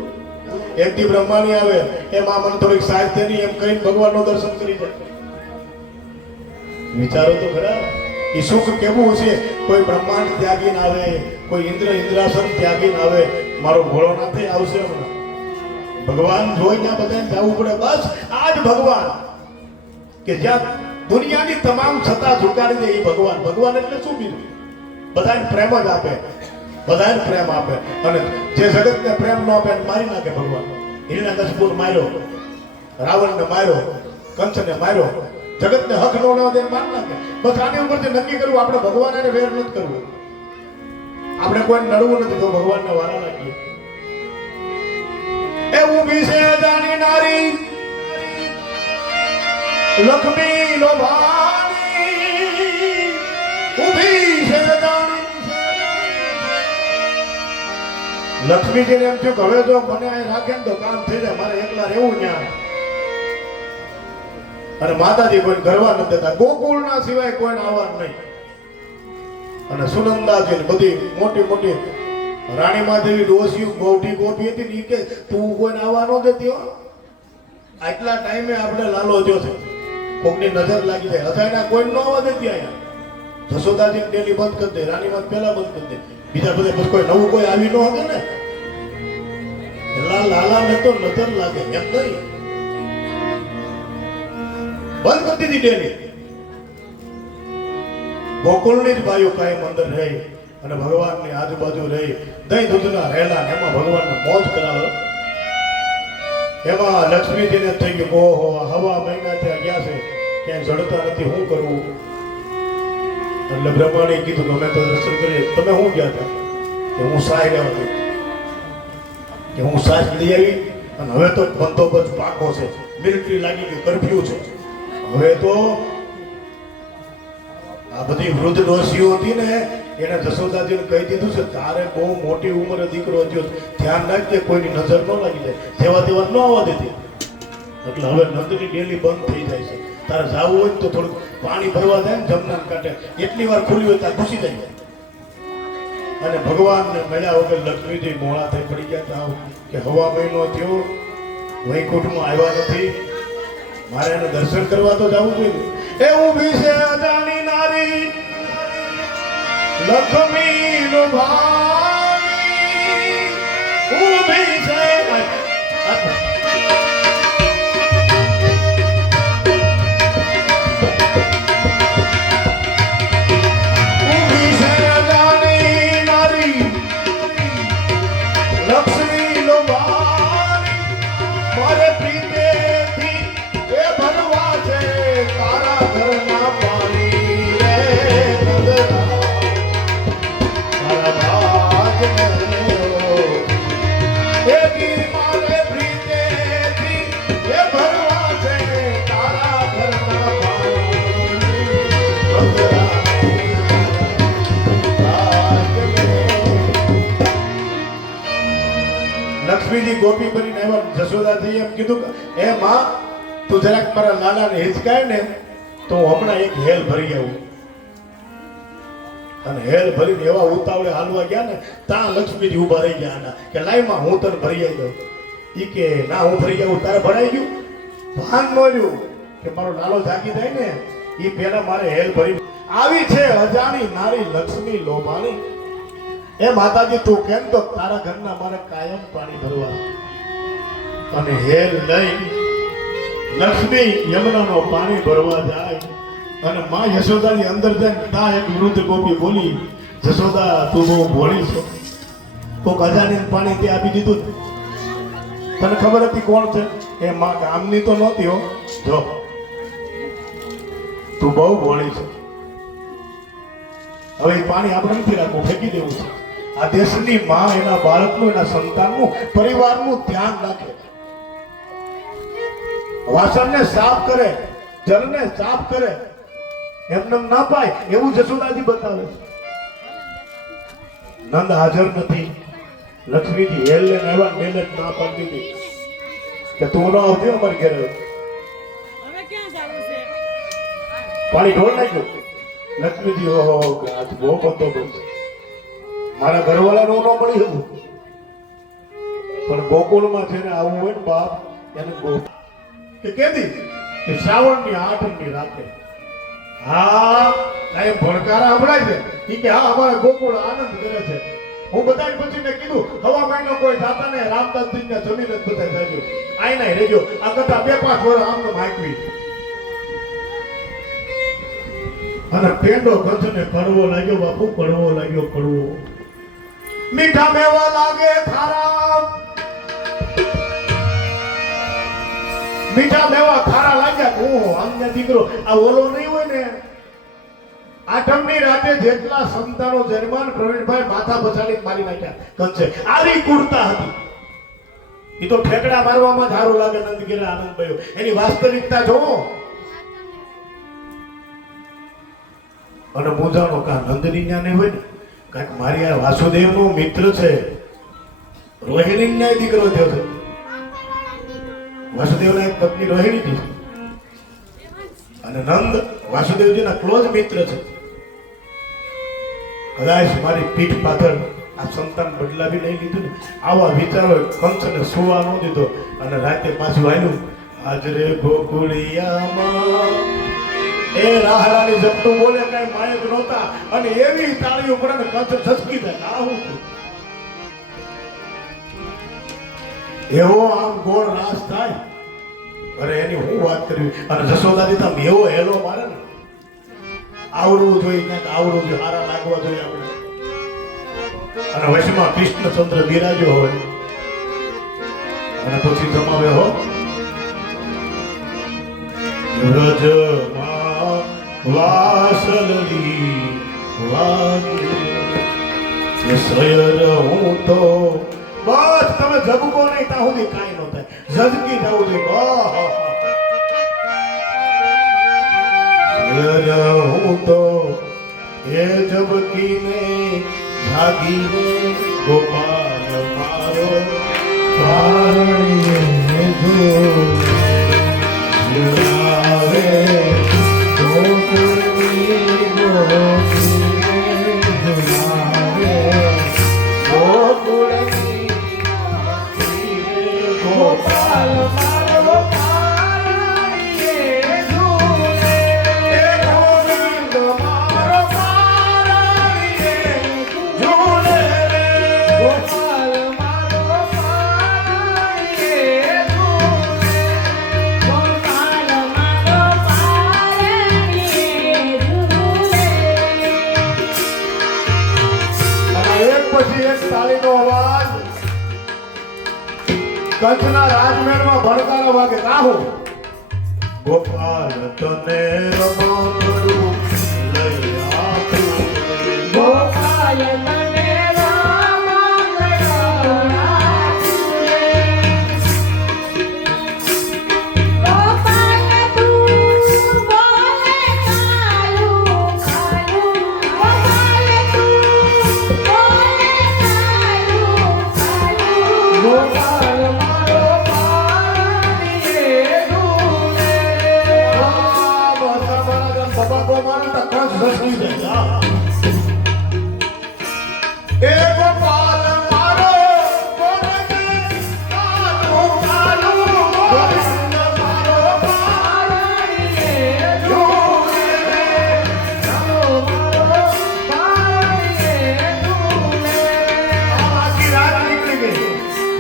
એક દી બ્રહ્માની આવે, એ માં મને થોડીક સાથ દેની એમ કહીને ભગવાનનું દર્શન કરી જાય. વિચારો તો ખરા એ સુખ કેવું છે. કોઈ બ્રહ્માંડ ત્યાગીને આવે, કોઈ ઇન્દ્રાસન ત્યાગીને આવે, મારો ભોળોનાથ આવશે હમણાં. ભગવાન જોઈને બધાને જવું પડે. બસ આ જ ભગવાન કે જ્યાં દુનિયાની તમામ સત્તા ઝુકાડી દે એ ભગવાન. ભગવાન એટલે શું બીજું? બધાને પ્રેમ જ આપે, બધાને પ્રેમ આપે. અને જે જગતને પ્રેમ ન આપે એને મારી નાખે ભગવાન. હિરણ્યકશિપુને માર્યો, રાવણને માર્યો, કંસને માર્યો, જગતને હક નો દે મારી નાખે. બસ આની ઉપરથી નક્કી કરવું આપણે ભગવાન એને વેર નથી કરવું. આપણે કોઈને નડવું નથી તો ભગવાનને વારા લાગીએ. એ ઊભી છે જાણી નારી લક્ષ્મી લોભાણી, ઊભી છે લક્ષ્મીજીને એમ થયું કે હવે જો મને અહીં રાખે ને તો કામ થઈ જાય, મારે એકલા રહેવું ન્યા. અને માતાજી કોઈ ઘરવા નથી દેતા, ગોકુળના સિવાય કોઈને આવવાનું નહીં. અને સુનંદાજી બધી મોટી મોટી રાણીમાં જેવી ડોસીઓ ગોઠી ગોઠી હતી ને કે તું કોઈને આવવા ન દેતી હો. આટલા ટાઈમે આપણે લાલો જો છે, કોકની નજર લાગી જાય, હજારના કોઈ ન આવવા દેતી. અહીંયા જશોદાજી ડેલી બંધ કરી દે, રાણીમાં પેલા બંધ કરી દે, બીજા બધા પછી કોઈ નવું કોઈ આવી ન શકે ને. લાલા ને તો નજર લાગે એમ નહીં, બંધ કરી દીધી ડેલી. ગોકુળની જ બાઈઓ કાયમ અંદર રહી અને ભગવાનની આજુબાજુ રહી, દહીં દૂધના રહેલા એમાં ભગવાનને મોજ કરાવે. એમાં લક્ષ્મીજીને થઈ ગયું ઓહો હવા મહિના ત્યાં ગયા છે, ક્યાંય જડતા નથી, શું કરવું? એટલે બ્રહ્માને કીધું અમે તો દર્શન કરીએ. તમે શું ગયા હતા? કે હું સાય લેવા ગઈ, કે હું સાસ લઈ આવી અને હવે તો બંદોબસ્ત પાકો છે, મિલિટરી લાગી ગયું, કર્ફ્યુ છે. હવે તો આ બધી વૃદ્ધ ડોસીઓ હતી ને એને જશોદાજીને કહી દીધું છે તારે બહુ મોટી ઉંમરે દીકરો હજુ ધ્યાન રાખજે, કોઈની નજર ન લાગી જાય, જેવા તેવા ન આવવા દેતી. એટલે હવે નંદની ડેલી બંધ થઈ જાય છે. તારે જવું હોય તો થોડુંક પાણી ભરવા જાય ને જમના કાંઠે, એટલી વાર ખુલ્લી હોય ત્યાં ઘૂસી જાય. અને ભગવાનને મળ્યા વગર લક્ષ્મીજી મોડા થઈ પડી ગયા હતા કે હવા મહિનો થયો, વૈકુંઠમાં આવ્યા નથી, મારે એને દર્શન કરવા તો જવું જોઈએ. એવું બી છે અજાણી નારી લક્ષ્મી લોભાણી, ઊભી છે લક્ષ્મીજી ગોપી બનીને આવ્યા. જશોદાજી એમ કીધું એ માં તું જરાક મારા લાલાને હિચકાય ને તો હું હમણાં એક હેલ ભરી આવું. અને હેલ ભરીને એવા ઉતાવળે હાલવા ગયા ને ત્યાં લક્ષ્મીજી ઉભા રહી ગયા કે લાઈમાં હું તને ભરી આવ્યો. ઈ કે ના હું ભરી આવું, તારે ભરાઈ ગયું? ભાન મળ્યું કે મારો લાલો જાગી જાય ને એ પેલા મારે હેલ ભરી આવી છે અજાણી નારી લક્ષ્મી લોભાણી. એ માતાજી તું કેમ તો તારા ઘરના મારે કાયમ પાણી ભરવા અને હેલ લઈ લક્ષ્મી યમુનાનો પાણી ભરવા જાય અને માં યશોદાની અંદર જાય તા એક વૃદ્ધ ગોપી બોલી જશોદા તું બહુ ભોળી છો કોક અજાણી પાણી તે આપી દીધું ને. તને ખબર હતી કોણ છે એ માં ગામની તો નહોતી હો. જો તું બહુ ભોળી છે હવે એ પાણી આપણે નથી રાખવું ફેંકી દેવું છે. આ દેશની માં એના બાળકનું એના સંતાનનું પરિવારનું ધ્યાન રાખે વાસણને સાફ કરે જળને સાફ કરે એમને ના પાય એવું જશોદાજી બતાવે છે. નંદ હાજર નથી લક્ષ્મીજી હેલ ને આવ્યા મહેનત ના પાડી દીધી કે તું ન આવતી અમારી ઘરે પાણી ઢોળ નાખ્યું. લક્ષ્મીજી ઓહો આજ બહુ બધો બનશે મારા ઘરવાળાનું ન મળી હતું પણ ગોકુળમાં છે ને આવું હોય ને બાપ એને કે કેદી કે શ્રાવણની 8 રાતે હા કાંઈ ભણકારા સંભળાય છે ઈ કે હા અમારા ગોકુળ આનંદ કરે છે. હું બધાને પછી મેં કીધું હવા મહિનો કોઈ દાતા ને રામદાસજી ને જમીન જ બધા થઈ આઈ ના રેજો આ કથા 2-5 વર્ષ આમને માગવી અને પેંડો ગંજને કડવો લાગ્યો બાપુ કડવો લાગ્યો કડવો. મીઠા મેવા લાગે ખારા મીઠા મેવા ખારા લાગ્યા. ઓહો આમને દીકરો આ ઓલો નહીં હોય ને 8મી રાતે જેટલા સંતાનો જન્માન પ્રવીણભાઈ માથા પછાડી મારી નાખ્યા કંસે આવી કુર્તા હતી. એ તો ઠેકડા મારવામાં સારું લાગે નંદગીરે આનંદ ભયો એની વાસ્તવિકતા જોવો અને મૂંઝાણો કા નંદની ન્યા હોય ને કાંઈક મારી આ વાસુદેવનો મિત્ર છે રોહિણી ન્યાય દીકરો થયો છે. વાસુદેવના એક પત્ની રોહિણી છે અને નંદ વાસુદેવજીના ક્લોઝ મિત્ર છે. કદાચ મારી પીઠ પાછળ આ સંતાન બદલાવી નહીં લીધું ને આવા વિચારો કંસને સુવા ન દીધો અને રાતે પાછું આવ્યું હાજરે ગોકુળિયામાં એ રાહરાની જપતું બોલે કઈ માયક નહોતા અને એવી તાળીઓ પડે ને કંસ સસકી જાય. આવું એવો આમ ગોળ રાસ થાય અરે એની હું વાત કરવી અને જશોદાજી તમે એવો હેલો મારે ને આવડવું જોઈએ ક્યાંક આવડવું જોઈએ હારા લાગવા જોઈએ આપણે અને વશમાં કૃષ્ણચંદ્ર બિરાજો હોય અને પછી જમાવે હો વ્રજમાં વાસલડી વાગે સયર હું તો બસ તમે જબકો નહીં ત્યાં સુધી કાંઈ ન થાય ઝજકી જવું જોઈએ હું તો એ જબકીને ભાગીને ગોપાલ મારો પારણીએ ઝુલાવે ગોકુળની ગોપીને ઝુલાવે ગોકુળની ગોપાલ મારો પારણીએ ઝૂલે એ ગોવિંદ મારો પારણીએ ઝૂલે ગોપાલ મારો પારણીએ ઝૂલે ગોપાલ મારો પારણીએ ઝૂલે. અને એક પછી એક તાળીનો અવાજ કંચના રાજમહેલમાં ભડકારા વાગે કાહો ગોપાલ તને રમકડું લઈ આપું ગોપાલ તને રમકડું આપું. ગોપાલ તું બોલે કાલું કાલું. ગોપાલ તું બોલે કાલું કાલું. ગોપાલ મારો પારણીએ ઝૂલે. બાબા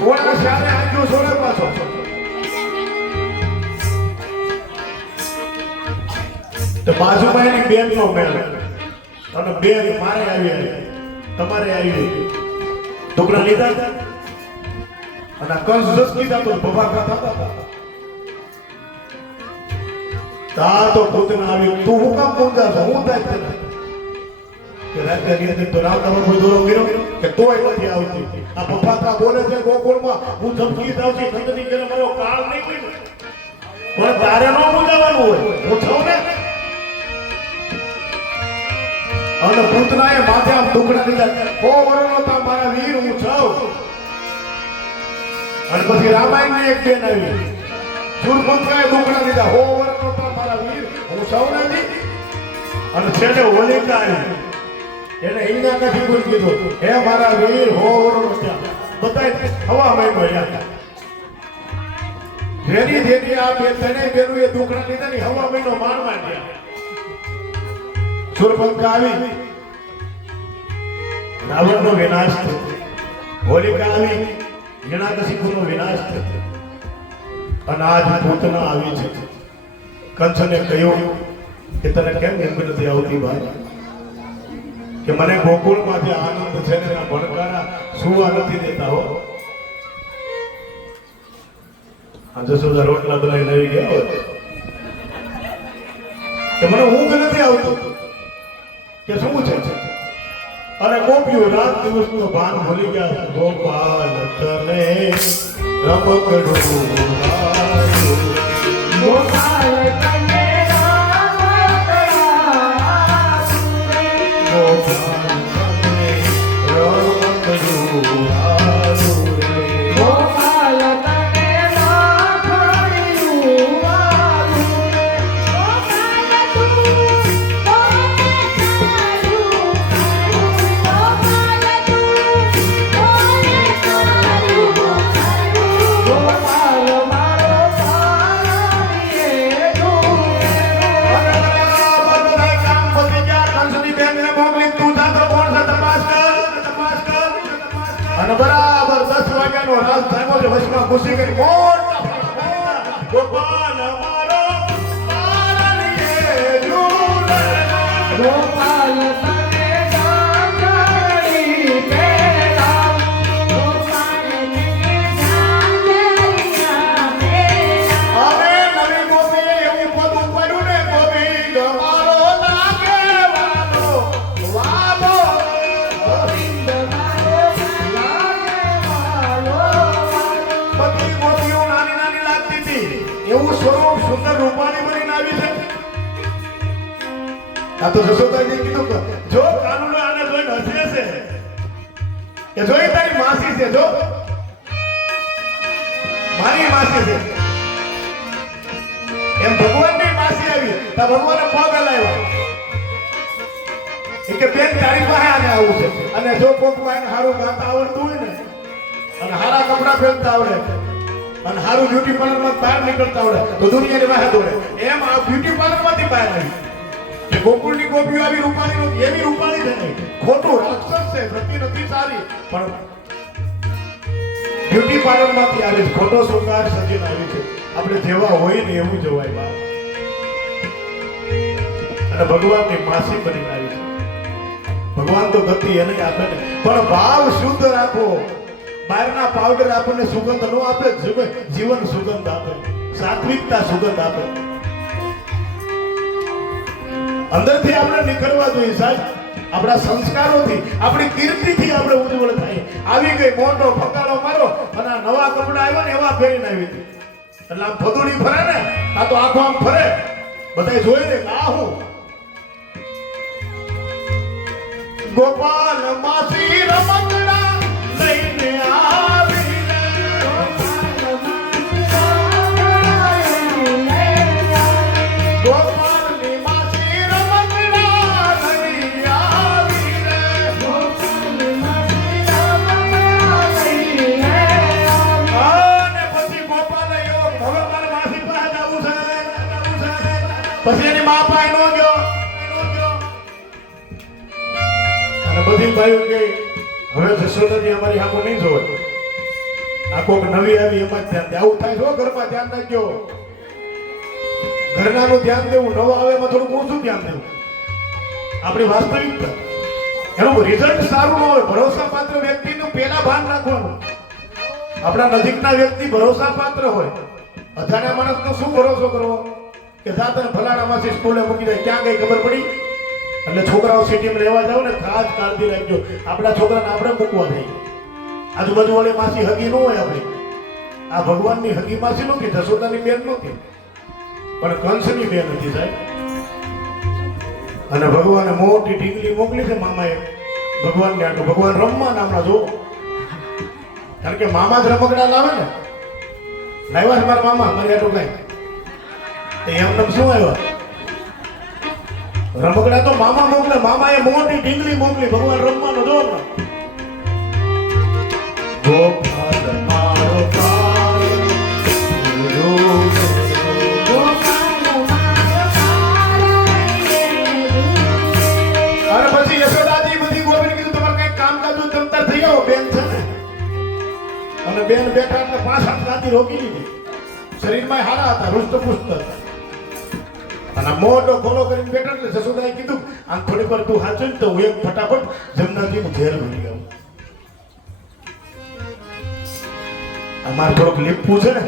ઓળા શાને આજો સોળે પાછો તો બાજુમાં એની બેનનો મેળ અને બેન મારે આવી તમારે આવી ટુકડા લીધા અને કંસ દસ કીધા તો બબા ખાતા તા તો પોતના આવી તું હું કામ બોલતા છો હું થાય તને કે રાત્રે ની તો રાત તમારો કોઈ દોરો ગયો કે તોય નથી આવતી આ બફાકા બોલે છે ગોકુળમાં હું ધમકી દઉં છું નંદની કે મારો કાળ નહીં કોઈ પણ તારે નો બોલાવાનું હોય હું છું ને અને પૂતનાએ માથે આમ ટુકડા લીધા કો વરનો તા મારા વીર હું છું અને પછી રામાયણ ની એક બેન આવી સુરપંખાએ ટુકડા લીધા હો વરનો તા મારા વીર હું છું નથી અને છેલ્લે હોલિકા આવી એને ઈના નથી કોઈ કીધું હે મારા વીર હો વરનો ત્યાં બતાય હવા મહિનો યાર જેની જેની આ બે તને બેનું એ ટુકડા લીધા ની હવા મહિનો માર ગયા સુરપંખા આવી રાવણનો વિનાશ થયો હોલિકા આવી હિરણ્યકશિપુનો વિનાશ થયો અને આજ પૂતના આવી છે કંસને કહ્યું કે તને કેમ ઊંઘ નથી આવતી ભાઈ કે મને ગોકુળમાંથી આનંદ છે ને એના ભણકારા સુવા નથી દેતા હો આ જસોદા રોટલા બનાવીને આવી ગયા હોય કે મને ઊંઘ નથી આવતી કે શું છે અને ગોપીઓ રાત દિવસનું ભાન ભૂલી ગયા ગોપાલ તને રમકડું ગોપાલ તને ગોપાલ તને રાખડ્યું ગોપાલ મારો પાણીએ અને બરાબર 10 વાગ્યાનો રાત થયો છે વચમાં ખુશી કરી મોટા ગોપાલ અમારો પારણીએ ઝૂલે ગોપાલ તને ગાંઠડી પહેરાવ હવે નવી ગોપીએ એવું પદ ઉપાડ્યું ને ગોવિંદ અમારો લાગેવાનો વાલો ગોવિંદ મારો બધી ગોપીઓ નાની નાની લાગતી હતી એવું સ્વરૂપ સુંદર રૂપાળી બનીને આવી છે આ તો જશોદાજી કીધું કે જો કાનુડો આને જોઈને હસે છે કે જોઈ તારી માસી છે જો મારી માસી છે એમ ભગવાનની માસી આવી તો ભગવાને પગ હલાવ્યો એ કે બેન તારી પાસે આને આવું છે અને જો કોક પાસે સારું ગાતા આવડતું હોય ને અને હારા કપડા પહેરતા આવડે અને હારું બ્યુટી પાર્લર માં બહાર નીકળતા આવડે તો દુનિયાની બહાર દોડે એમ આ બ્યુટી પાર્લર માંથી બહાર આવી કે ગોકુળની ગોપીઓ આવી રૂપાળી નહોતી એવી રૂપાળી છે નહીં ખોટું રાક્ષસ છે વૃત્તિ નથી સારી પણ બ્યુટી પાર્લર માંથી આવી છે ખોટો શૃંગાર સજીને આવી છે આપણે જેવા હોય ને એવું જવાય બહાર અને ભગવાનની માસી બનીને આવી છે ભગવાન તો ગતિ એને આપે ને પણ ભાવ શુદ્ધ રાખો બહારના પાવડર આપણને સુગંધ ન આપે જીવન સુગંધ આપે સાત્વિકતા સુગંધ આપે અંદરથી આપણે નીકળવા જોઈએ સાહેબ આપણા સંસ્કારોથી આપણી કીર્તિથી આપણે ઉજ્જવળ થાય આવી ગઈ મોટો ફકારો મારો અને આ નવા કપડા આવ્યા ને એવા પહેરીને આવી હતી એટલે આમ ફદુડી ફરે ને આ તો આખો આમ ફરે બધા જોઈ ને આ હું ગોપાલ માસી રમકડા લઈને આવી રે ગોપાલની માસી રમકડા લઈને આવી રે અને પછી ગોપાલ એવો હવે મારે માસી પાસે જવું છે પછી એની મા પાસે નો ગયો બધી ભાઈઓ કે હવે જશોદાજી અમારી આંખો નહીં જોવે આ કોક નવી આવી એમાં જ ધ્યાન દે. આવું થાય છો ઘરમાં, ધ્યાન રાખજો. ઘરનાનું ધ્યાન દેવું, નવો આવે એમાં થોડું ઓછું ધ્યાન દેવું. આપણી વાસ્તવિકતા એનું રિઝલ્ટ સારું ન હોય. ભરોસાપાત્ર વ્યક્તિનું પહેલા ભાન રાખવાનું. આપણા નજીકના વ્યક્તિ ભરોસાપાત્ર હોય. અજાણ્યા માણસનો શું ભરોસો કરવો કે જા તને ફલાણા માસી સ્કૂલે મૂકી જાય, ક્યાં ગઈ ખબર પડી? એટલે છોકરાઓ સિટીમાં રહેવા જાવ ને, ખાસ કાળજી રાખજો. આપણા છોકરાને આપણે મૂકવા જઈએ. આજુબાજુ વાળી માસી હગી ન હોય આપણી. આ ભગવાનની હગી માસી નથી, જશોદાની બેન નથી, પણ કંસની બેન હતી સાહેબ. અને ભગવાને મોટી ઢીંગલી મોકલી છે મામાએ ભગવાનને આટલું. ભગવાન રમવા નામના જો, કારણ કે મામા જ રમકડા લાવે ને. લાવ્યા છે મારા મામા, મારી આટલું કઈ એમને શું આવ્યા રમકડા તો મામા મોકલે. મામાએ મોટી ઢીંગલી મોકલી. ભગવાન રમવાનો જો ને. ગોપાલ મારો અને પછી યશોદાજી બધી ગોપીને કીધું તમારે કઈ કામકાજ હોય તમતાર થઈ આવો. બેન છે ને, અને બેન બેઠા એટલે 5-7 દાદી રોકી લીધી. શરીરમાં હારા હતા, હૃષ્ટપુષ્ટ હતા. અને મોટો ખોલો કરીને બેઠા એટલે જશોદાએ કીધું આમ થોડીક વાર તું હાચું તો હું એક ફટાફટ જમનાજીનું ઝેર ભરી આવું. અમારે થોડુંક લીપવું છે ને,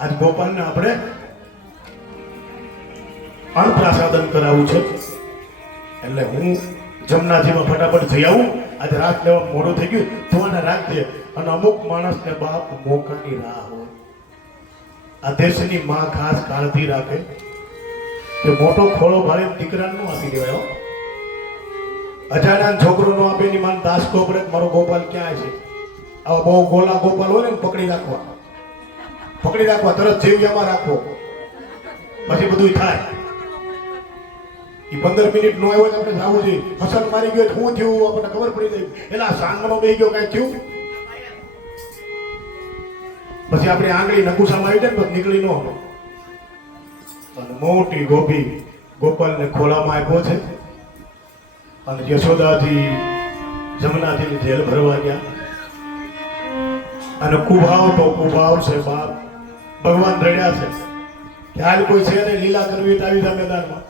આજ ગોપાલને આપણે અન્નપ્રાસાદન કરાવવું છે. એટલે હું જમનાજીમાં ફટાફટ જઈ આવું. આજે રાત લેવા મોડું થઈ ગયું, તું આને રાખજે. અને અમુક માણસને બાપ મોકાની રાહ હોય. આ દેશની માં ખાસ કાળજી રાખે કે મોટો ખોળો ભારે દીકરાને ન આપી દેવાય. અજાણ્યા છોકરો નો આપે એની માન દાસ કોપડે મારો ગોપાલ ક્યાં છે. આવા બહુ ગોલા ગોપાલ હોય ને પકડી રાખવા, તરત જેવિયામાં રાખવો, પછી બધું થાય. એ 15 મિનિટ નો આવ્યો આપણે જવું જોઈએ. ફસલ મારી ગયો શું થયું આપણને ખબર પડી જાય. એલા સાંગણો બેહી ગયો કઈ થયું, પછી આપણી આંગળી નકુસામાં આવી જાય ને નીકળી ન હોય. અને મોટી ગોપી ગોપાલને ખોલામાં આપ્યો છે. અને યશોદાજી જમનાજીની જેલ ભરવા ગયા. અને કુભાવ તો કુભાવ છે બાપ. ભગવાન રડ્યા છે કે હાલ કોઈ છે ને લીલા કરવી આવી જા મેદાનમાં.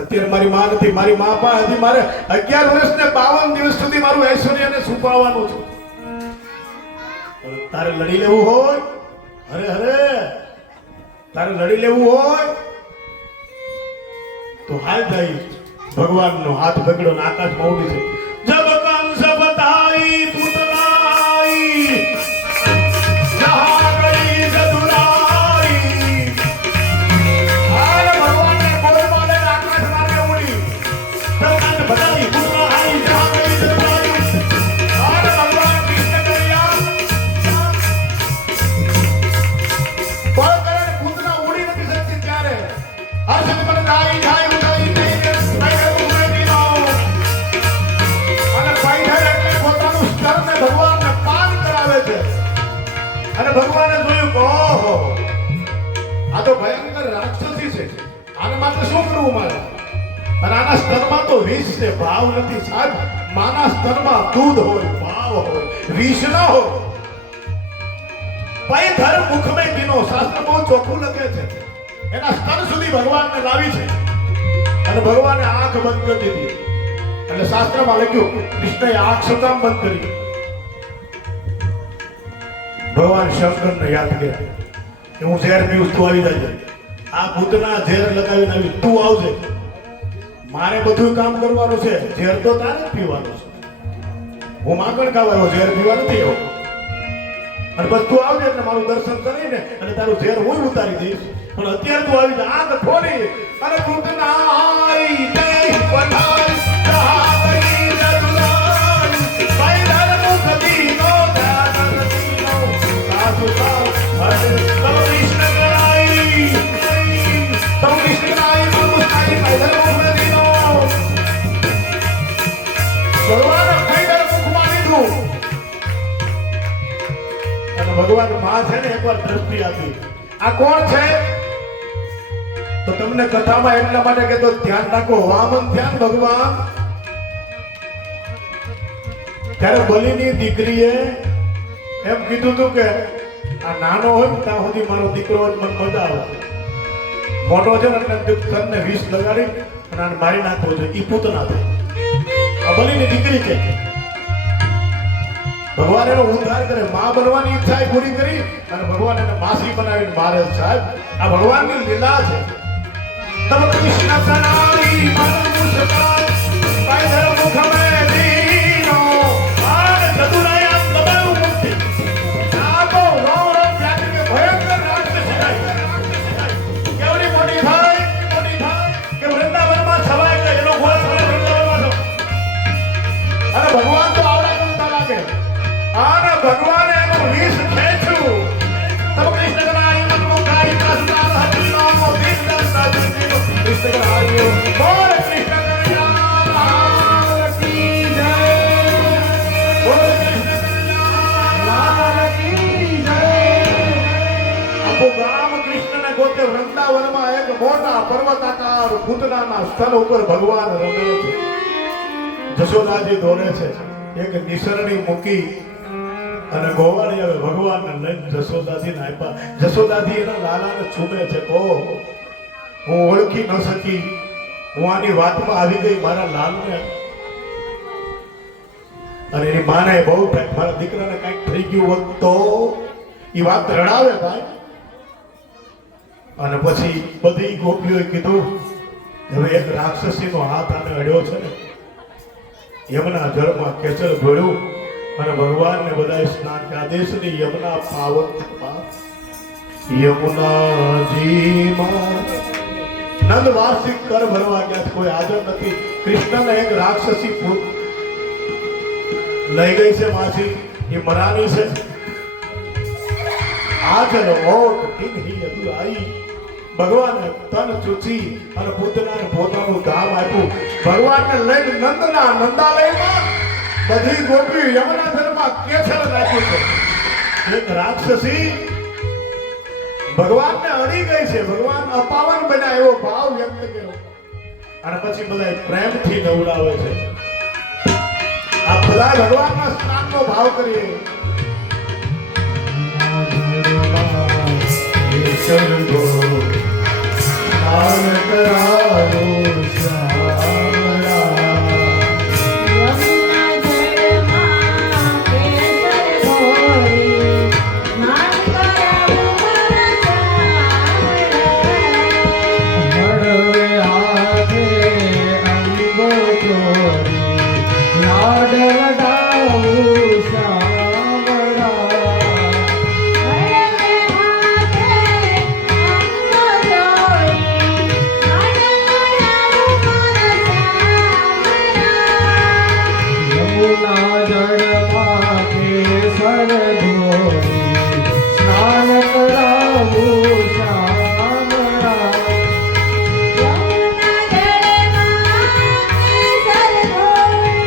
અત્યારે મારી માં નથી, મારી માં પા હતી. મારે 11 વર્ષ ને 52 દિવસ સુધી મારું ઐશ્વર્યને છુપાવવાનું છે. તારે લડી લેવું હોય, અરે તારે લડી લેવું હોય તો હાલ જાય. ભગવાનનો હાથ પકડ્યો ને આકાશમાં ઉડી છે. જબ કંસ બતાઈ પુતનાઈ જહા ગઈ જદુરાઈ. હાલ ભગવાનને બોલ મારે આકાશ મારે ઉડી. જબ કંસ બતાઈ પુતનાઈ જહા ગઈ જદુરાઈ. હાલ ભગવાન કૃષ્ણ કર્યા બોલ કરે પુતના ઉડી નથી શકતી. ત્યારે હર્ષ પર ગાઈ જાય ઉડાઈ નહીં અને ભગવાનને પાન કરાવે છે. અને ભગવાને જોયું કે ઓહો આ તો ભયંકર રાક્ષસી છે, આના માટે શું કરવું મારે? અને આના સ્તરમાં તો વિષ છે, ભાવ નથી સાહેબ. માના સ્તરમાં દૂધ હોય, ભાવ હોય, વિષ ન હોય. પૈ ધર મુખ મેં ગીનો, શાસ્ત્ર બહુ ચોખ્ખું લખે છે. એના સ્તન સુધી ભગવાનને લાવી છે. અને ભગવાને આંખ બંધ કરી દીધી. એટલે શાસ્ત્રમાં લખ્યું કૃષ્ણએ આંખ શું કામ બંધ કરી? ભગવાન શંકરને યાદ કર્યા કે હું ઝેર પીવું, તું આવી જાય. આ ભૂતના ઝેર લગાવીને આવી, તું આવજે. મારે બધું કામ કરવાનું છે, ઝેર તો તારે જ પીવાનું છે. હું માગણ ખાવા આવ્યો, ઝેર પીવા નથી આવ્યો. અને બસ તું આવજે એટલે મારું દર્શન કરીને અને તારું ઝેર હું ઉતારી દઈશ. પણ અત્યારે તું આવી જા. આંખ ખોલી અને ભૂતના આઈ નહીં પધાર જહા ગઈ જદુરાઈ. ભાઈ ધર મુખ દીનો ધ્યાન રસીનો સાસુ સાવ હરે તવ કૃષ્ણ કરાઈ. તવ કૃષ્ણ કરાઈ મનુષ્ય ભાઈ ધર મુખ દીનો. ભગવાને ભાઈ ધર મુખમાં લીધું. અને ભગવાન માં છે ને એકવાર દ્રષ્ટિ આપી. આ કોણ છે? તો તમને કથામાં એટલા માટે કે તો ધ્યાન રાખો. વામન ધ્યાન ભગવાન ત્યારે બલિની દીકરીએ એમ કીધું તું કે આ નાનો હોય ને ત્યાં સુધી મારો દીકરો હોય મને મજા આવે. મોટો છે ને એટલે તને 20 લગાડી અને આને મારી નાખવો છે. ઈ પૂતના થાય. આ બલીની દીકરી છે. ભગવાન એનો ઉદ્ધાર કરે. માં બનવાની ઈચ્છા એ પૂરી કરી અને ભગવાન એને માસી બનાવીને મારે. સાહેબ આ ભગવાનની લીલા છે. તબ કૃષ્ણ કનારી મન મુસ્કાન પાયધર મુખ મેં દીનો આન ચતુરાયા પ્રબળ મુક્તિ. આ તો રામ રામ જાતિ કે ભયંકર રાક્ષસ છે. કેવડી મોટી થાય કે વૃંદાવનમાં છવાય કે એનો ઘોડ વૃંદાવનમાં અને ભગવાન તો આવડા કરતા લાગે. આને ભગવાને એનું વિષ ખેંચ્યું. તબ કૃષ્ણ કનારી મન મુખાઈ પ્રસ્તાર હરિ નામો દીન સાધુ કૃષ્ણ કનારી બોલ કૃષ્ણ કનૈયા કી જય. બોલ કૃષ્ણ કનૈયા કી જય. આખું ગામ કૃષ્ણને ગોતે વૃંદાવનમાં એક મોટા પર્વતાકાર પૂતનાના સ્થળ ઉપર ભગવાન રમે છે. જશોદાજી દોરે છે. એક નિસરણી મૂકી અને ગોવાળી હવે ભગવાનને લઈને જશોદાજીને આપ્યા. જશોદાજી એના લાલાને ચૂમે છે. કહો હું ઓળખી ન શકી, હું આની વાતમાં આવી ગઈ મારા લાલને. અને એની માને બહુ થાય મારા દીકરાને કંઈક થઈ ગયું હોત તો એ વાત રડાવે ભાઈ. અને પછી બધી ગોપીઓએ કીધું હવે એક રાક્ષસીનો હાથ આને અડ્યો છે ને. યમુના જળમાં કેસર ભળ્યું અને ભગવાનને બધાએ સ્નાન કર્યા. દેશની યમુના પાવન યમુનાજીમાં નંદ વાર્ષિક કર ભરવા ગયા. કોઈ હાજર નથી. કૃષ્ણને એક રાક્ષસી ભૂત લઈ ગઈ છે. માછી એ મરાની છે. આચલ ઓટ કિન્હી અધુરાઈ. ભગવાને તન ચૂચી અને પૂતનાને પોતાનું ધામ આપ્યું. ભગવાનને લઈને નંદના નંદાલયમાં બધી ગોપી યમુના જળમાં કેસર નાખ્યું છે. એક રાક્ષસી ભગવાનને અડી ગઈ છે. ભગવાન અપાવન બન્યા એવો ભાવ વ્યક્ત કર્યો અને પછી બધા પ્રેમથી નવડાવે છે. આ બધા ભગવાનના સ્નાનનો ભાવ કરીએ. સ્નાન કરાવો શ્યામળા. યમુના જળમાં કેસર ઘોળી સ્નાન કરાવું મારા ચામડા. હળવે હાથે અંગો ચોરી લાડ લડાવું શામળા. હળવે હાથે અંગો જોડી સ્નાન કરાવું મારા ચામડા. યમુના જળમાં કેસર ઘોળી સ્નાન કરાવું શામળા. યમુના જળમાં કેસર ઘોળી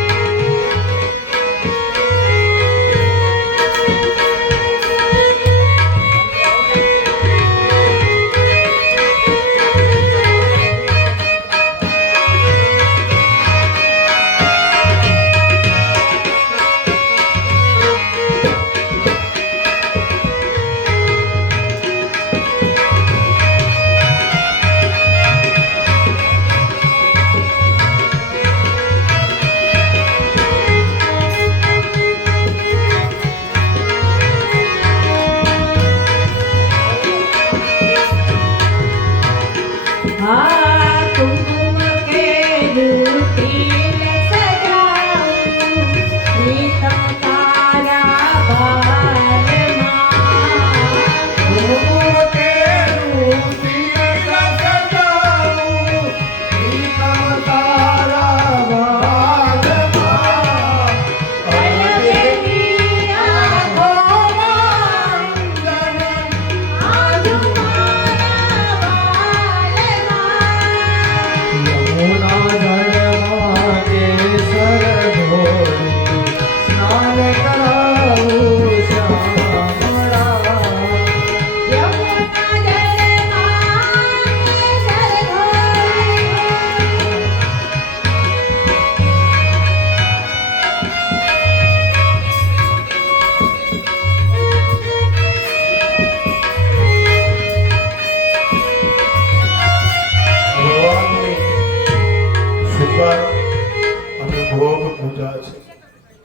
જાય છે.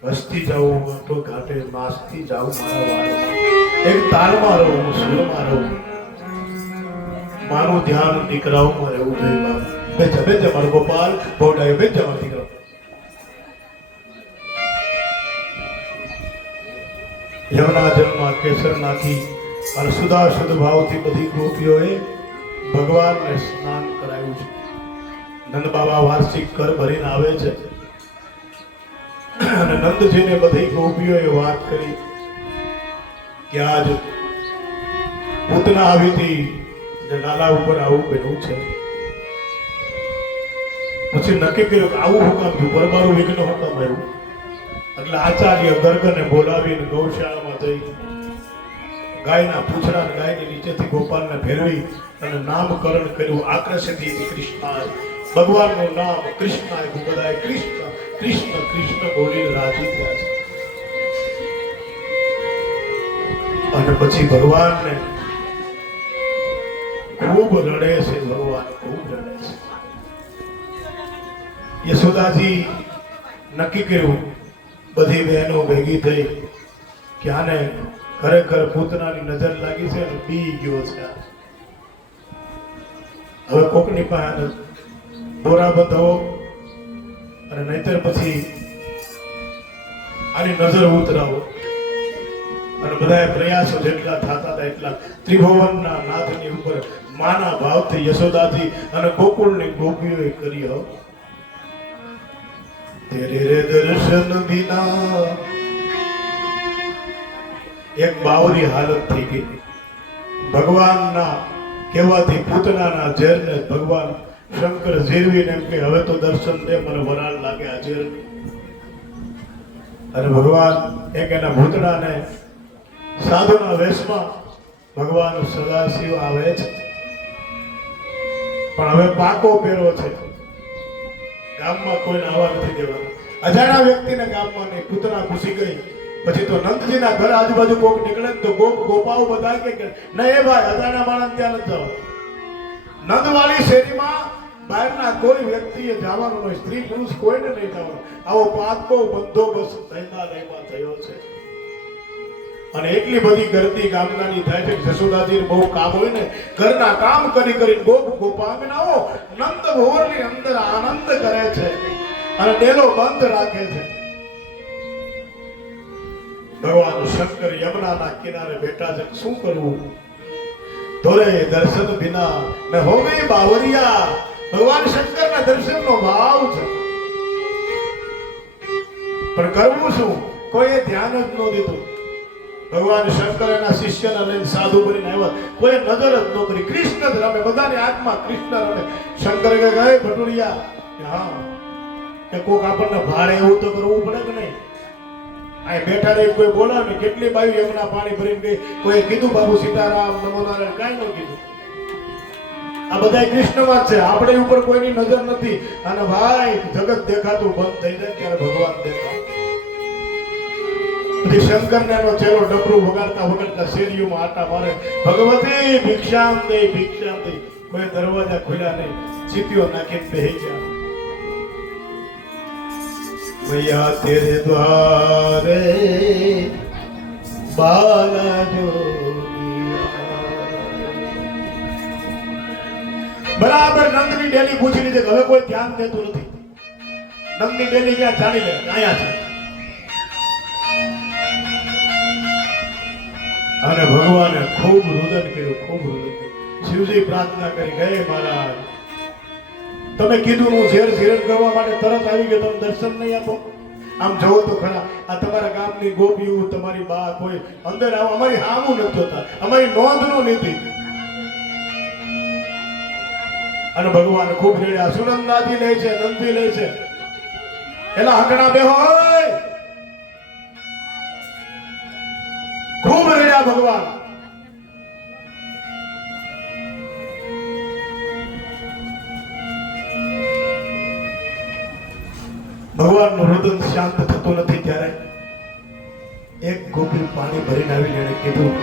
હસતી જાઉં આટો ઘાટે, નાચતી જાઉં મારા વાળમાં, એક તાલમાં રહું, સુરમાં રહું, મારું ધ્યાન દીકરાઓમાં રહેવું જોઈએ. બાપ બેજા બેજા મારો ગોપાલ, બોડાયો બેજા મારો દીકરો. યમુના જળમાં કેસર નાખી અને સુધા શુદ્ધ ભાવથી બધી ગોપીઓએ ભગવાનને સ્નાન કરાવ્યું છે. નંદ બાબા વાર્ષિક કર ભરીને આવે છે અને નંદજીને બધી ગોપીઓએ વાત કરી કે આજ પૂતના આવી હતી, નાલા ઉપર આવું બન્યું છે. પછી નક્કી કર્યું કે આવું હું કામ થયું, પરબારું વિઘ્ન હું કામ આવ્યું. એટલે આચાર્ય ગર્ગને બોલાવીને ગૌશાળામાં જઈ ગાયના પૂંછડા ને ગાયની નીચેથી ગોપાલને ફેરવી અને નામકરણ કર્યું. આકર્ષિત કૃષ્ણાય, ભગવાનનું નામ કૃષ્ણાય, બધાએ કૃષ્ણ કૃષ્ણ કૃષ્ણ બોલીને રાજી થયા છે. અને પછી ભગવાનને ખૂબ રડે છે, ભગવાન ખૂબ રડે છે. યશોદાજી નક્કી કર્યું, બધી બહેનો ભેગી થઈ કે આને ખરેખર પૂતનાની નજર લાગી છે અને પી ગયો છે. હવે કોકની પાસે દોરા બંધાવો અને નહીતર પછી આની નજર ઉતરાવો. અને બધા પ્રયાસો જેટલા થતા હતા એટલા ત્રિભુવનના નાથની ઉપર માના ભાવથી યશોદાજી અને ગોકુળની ગોપીઓએ કરી. હો તેરે રે દર્શન બિના એક બાવરી હાલત થઈ ગઈ. ભગવાનના કહેવાથી પૂતનાના ઝેરને ભગવાન શંકર ઝેરવીને એમ કે હવે તો દર્શન દે, મને વરાળ લાગે આ ઝેર. અને ભગવાન એક એના ભૂતડાને સાધુના વેશમાં ભગવાન સદાશિવ આવે છે, પણ હવે પાકો પહેરો છે. ગામમાં કોઈને આવવા નથી દેવાનું. અજાણા વ્યક્તિને ગામમાં નહીં. પૂતના ઘૂસી ગઈ પછી તો નંદજીના ઘર આજુબાજુ કોક નીકળે તો ગોપાઓ બધા કે નહીં એ ભાઈ અજાણા માણસ ત્યાં નથી જવાનું. નંદવાળી શેરીમાં બહારના કોઈ વ્યક્તિએ જવાનું નહીં, સ્ત્રી પુરુષ કોઈને નહીં જવાનું. આવો પાકો બંદોબસ્ત દૈતાલયમાં થયો છે. અને એટલી બધી ગરદી ગામનાની થાય છે કે જશોદાજી બહુ કામ હોય ને, ઘરના કામ કરી કરીને ગોપાંગનાઓ નંદ ભોરની અંદર આનંદ કરે છે અને ડેલો બંધ રાખે છે. ભગવાન શંકર યમુનાના કિનારે બેઠા છે. શું કરવું? તોરે દર્શન બિના મેં હો ગઈ બાવરિયા. ભગવાન શંકરના દર્શનનો ભાવ છે, પણ કરવું શું? કોઈએ ધ્યાન જ ન દીધું. ભગવાન શંકર એના શિષ્યને લઈને સાધુ બનીને આવ્યા, કોઈ નજર જ ન કરી. કૃષ્ણ જ રમે, બધાની આત્મા કૃષ્ણ રમે. શંકર કે ગયે ભટુરિયા કે હા કે કોક આપણને ભાડે એવું તો કરવું પડે કે નહીં? આ બેઠા રહી કોઈ બોલાવે, કેટલી બાયું યમુના પાણી ભરીને ગઈ. કોઈ કીધું બાબુ સીતારામ નમો નારાયણ, કાંઈ ન કીધું. આ બધા કૃષ્ણમાં છે, આપણે ઉપર કોઈની નજર નથી. અને ભાઈ જગત દેખાતું બંધ થઈ જાય ત્યારે ભગવાન દેખાય. પછી શંકરને એનો ચેલો ડબરું વગાડતા વગાડતા શેરીઓમાં આટા મારે, ભગવતી ભિક્ષામ દે ભિક્ષામ દે. કોઈ દરવાજા ખુલ્યા નહીં, સીટીઓ નાખીને બેહી ગયા. मैया तेरे द्वारे बाला બરાબર નંદની ડેલી પૂછી લીધી, હવે કોઈ ધ્યાન દેતું નથી. નંદની ડેલી ક્યાં જાણી લે, આયા છે. અને ભગવાને ખૂબ રુદન કર્યું, ખૂબ રુદન કર્યું. શિવજી પ્રાર્થના કરી, ગયે મહારાજ તમે કીધું હું ઝેર ઝેર કરવા માટે તરત આવી ગયો, તમે દર્શન નહીં આપો? આમ જોવો તો ખરા, આ તમારા ગામની ગોપીઓ, તમારી બા કોઈ અંદર આવો, અમારી હામું નથી જોતા, અમારી નોંધ નો લીધી. અને ભગવાન ખૂબ રેડ્યા. સુનંદાજી લે છે, નંદી લે છે, એલા હકડા બેહો, ખૂબ રેડ્યા ભગવાન. ભગવાનનું રુદન શાંત થતું નથી. ત્યારે એક ગોપી પાણી ભરીને આવીને એને કીધું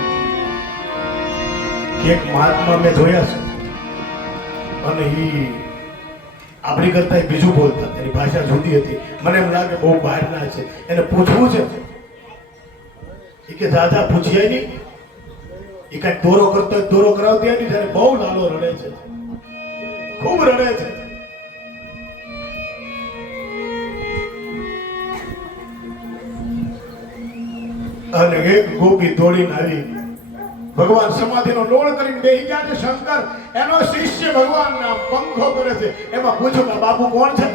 કે એક મહાત્મા મેં જોયા છે અને ઈ આપણી કરતા બીજું બોલતા, એની ભાષા જુદી હતી. મને એમ લાગે બહુ બહારના છે, એને પૂછવું છે. એ કે દાદા પૂછ્યા નહીં, એ કાંઈક દોરો કરતો હોય દોરો કરાવતી નહીં. ત્યારે બહુ લાલો રડે છે, ખૂબ રડે છે. અને એક ગોપી દોડીને આવી, ભગવાન સમાધિનો ડોળ કરીને બેહી ગયા છે. શંકર એનો શિષ્ય ભગવાનના પંખો કરે છે. એમાં પૂછ્યું કે બાપુ કોણ છે?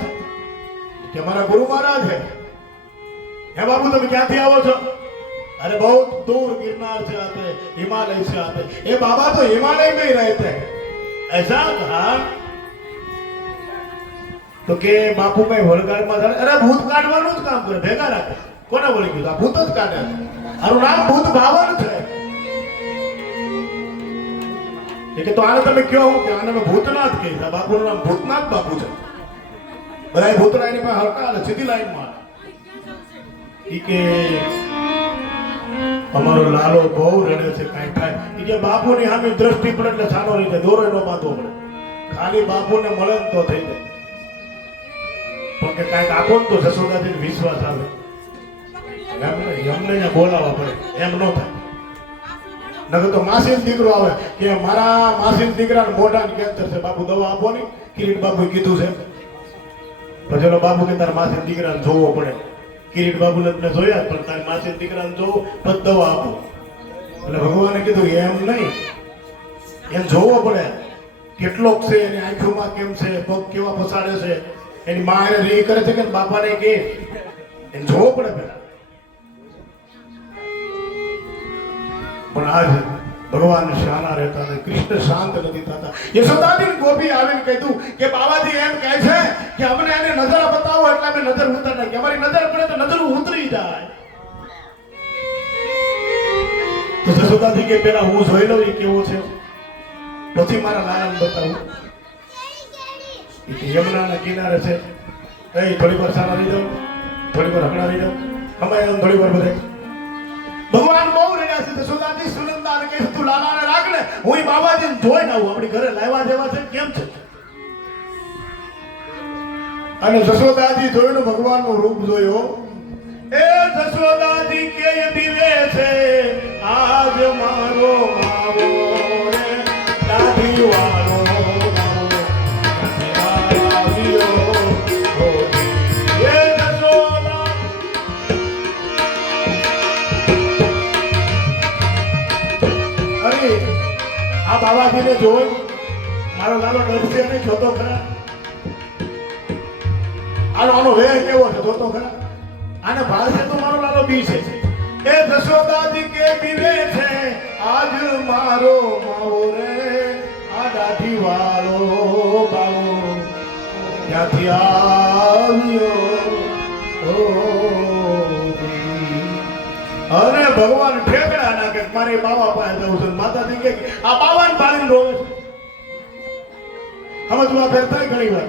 કે મારા ગુરુ મહારાજ છે. હે બાપુ તમે ક્યાંથી આવો છો? अरे बहुत दूर गिरनार से आते हैं, हिमालय से आते हैं. ये बाबा तो हिमालय में ही रहते हैं. ऐसा कहा तो के बापू में होलगार में अरे भूत काटવાનું જ કામ કરે, ભેગા રાખે. કોને બોલી ગયું? આ ભૂત જ કાઢે છે. આનું નામ ભૂત ભાવન છે. એ કે તો આને તમે કયો હું કે આને મેં ભૂતનાથ કહી. બાપુનું નામ ભૂતનાથ બાપુ છે. બધા ભૂતના એની પાસે હરકા હાલે, સીધી લાઈનમાં. ઈ કે અમારો લાલો બહુ રડે છે, કાંઈ થાય. એ કે બાપુની સામે દ્રષ્ટિ પડે એટલે સાનો રહી જાય, દોરો એનો બાંધવો પડે. ખાલી બાપુને મળે ને તો થઈ જાય. પણ કે કાંઈક આપો ને તો જશોદાજીને વિશ્વાસ આવે. અમને અહીંયા બોલાવવા પડે, એમ ન થાય. નકર તો માસીનો દીકરો આવે કે મારા માસીના દીકરાને મોઢાને કેન્સર છે, બાપુ દવા આપો ને. કિરીટ બાપુએ કીધું છે. પછી ઓલો બાપુ કે તારા માસીના દીકરાને જોવો પડે. કિરીટ બાબુને જોયા, પણ તારી માસી દીકરાને જોવો પછી દવા આપો. એટલે ભગવાને કીધું એમ નહીં, એમ જોવો પડે કેટલોક છે, એની આંખોમાં કેમ છે, પગ કેવા પસાડે છે, એની માં એને રી કરે છે કે બાપાને કે એને જોવો પડે પેલા. પણ આજ ભગવાન શાના રહેતા નથી, કૃષ્ણ શાંત નથી થતા. યશોદાજી ગોપી આવીને કીધું કે બાબાજી એમ કહે છે કે અમને એને નજર બતાવો એટલે અમે નજર ઉતર નાખી. અમારી નજર પડે તો નજર ઉતરી જાય. તો યશોદાજી કે પેલા હું જોઈ લઉં એ કેવો છે, પછી મારા લાલાને બતાવું. યમુનાના કિનારે છે. એ થોડી વાર સારા રહી જાવ, થોડી વાર હકડા રહી જાવ, અમે થોડી વાર બધા. ભગવાન બહુ રહ્યા છે. યશોદાજી સુનંદાને કહે તું લાલાને રાખ ને, હું બાબાજીને જોઈને આવું. આપણી ઘરે લાવ્યા જેવા છે કેમ છે. અને યશોદાજી જોઈને ભગવાનનું રૂપ જોયો. એ યશોદાજી કે દિવે છે આજ મારો માવો રે દાદી વાળો આ બાબાજીને જોઈ મારો લાલો ડરશે અને જોતો ખરા. આનો વેહ કેવો છે જોતો ખરા. આને ભાળશે તો મારો લાલો બી છે. એ યશોદાજી કે બીવે છે આજ મારો માવો રે આ દાઢી વાળો બાવો ક્યાંથી આવ્યો. અને ભગવાન ઠેકડા નાખે મારે બાવા પાસે જવું છે. માતાજી કે આ બાવાને પાડીને રોવે છે. સમજવા ફેર થાય ઘણી વાર.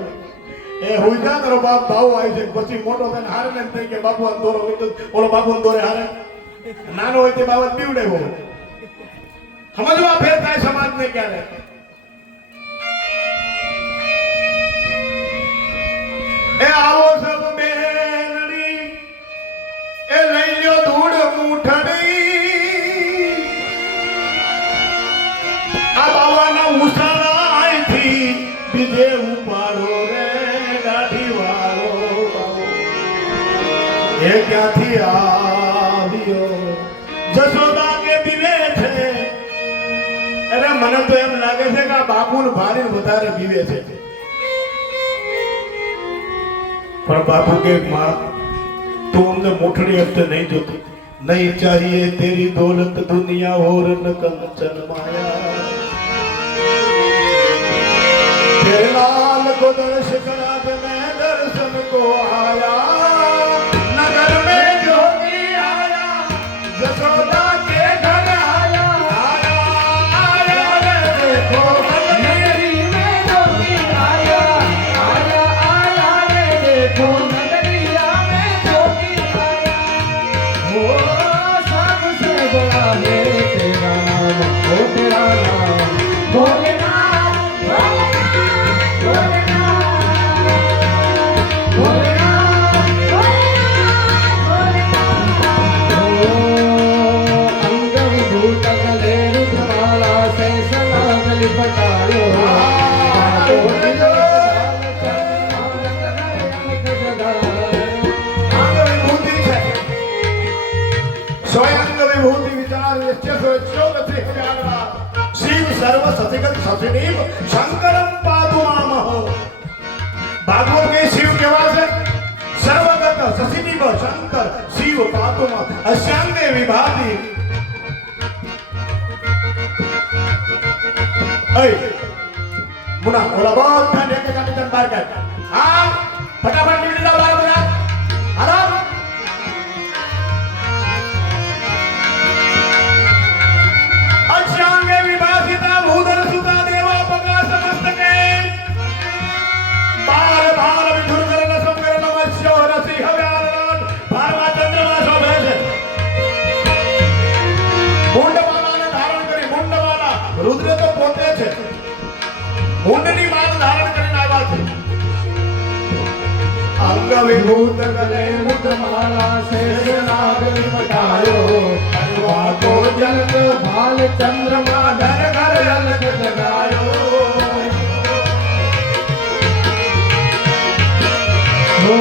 એ હોય જા તારો બાપ ભાવ આવી છે, પછી મોટો થઈને હારે ને થઈ કે બાપુ દોરો લીધો, ઓલો બાપુ દોરે હારે. નાનો હોય તે બાબત બીવડે હોય. સમજવા ફેર થાય સમાજને ક્યારે. એ આવો સબ બેનડી એ લઈ લ્યો ધૂળ મૂઠડી. આ બાવાના ઉસાળા અહીંથી બીજે ઉપાડો રે દાઢી વાળો બાવો એ ક્યાંથી આવ્યો. જશોદા કે બીવે છે. અરે મને તો એમ લાગે છે કે આ બાપુને ભારીને વધારે બીવે છે. પણ બાપુ કે માં तू हमने मोटड़ी अब तो नहीं जोती, नहीं चाहिए तेरी दौलत दुनिया और न कंचन माया. तेरे लाल को दर्श करा दे मैं दर्शन को आया. नगर में जोगी आया जसोदा के घर आया. आया रे देखो नगरी में जोगी आया. आया रे देखो नगरिया में जोगी आया. वो सबसे बड़ा है तेरा नाम, वो तेरा नाम भोलेनाथ. भोलेनाथ भोलेनाथ સર્વ સતિગત સતિનીમ શંકરમ પાદુમામહ ભાગવત કે શિવ કેવા છે સર્વગત સતિનીમ શંકર શિવ પાદુમા અશ્યાંગે વિભાતી અય મુના ઓલા બધા ને કે કાપી બાર કાઢ હા ફટાફટ નીકળી જાવ બહાર બધા આરામ અશ્યાંગે વિભાસિતા ભૂધર સુતા દેવા પગા સમસ્તકે બાર બાર વિધુર કરન સંકર નમસ્યો રસી હવ્યારણ ભારવા ચંદ્રમા શોભે છે મુંડમાલાને ધારણ કરી મુંડમાલા રુદ્ર તો પોતે છે મુંડની માલ ધારણ કરીને આવ્યા છે અંગ વિભૂત ગલે મુદ્રમાલા શેષ નાગ લિપટાયો વાકો જલક ભાલ ચંદ્રમા ધર ઘર અલગ જગાયો હો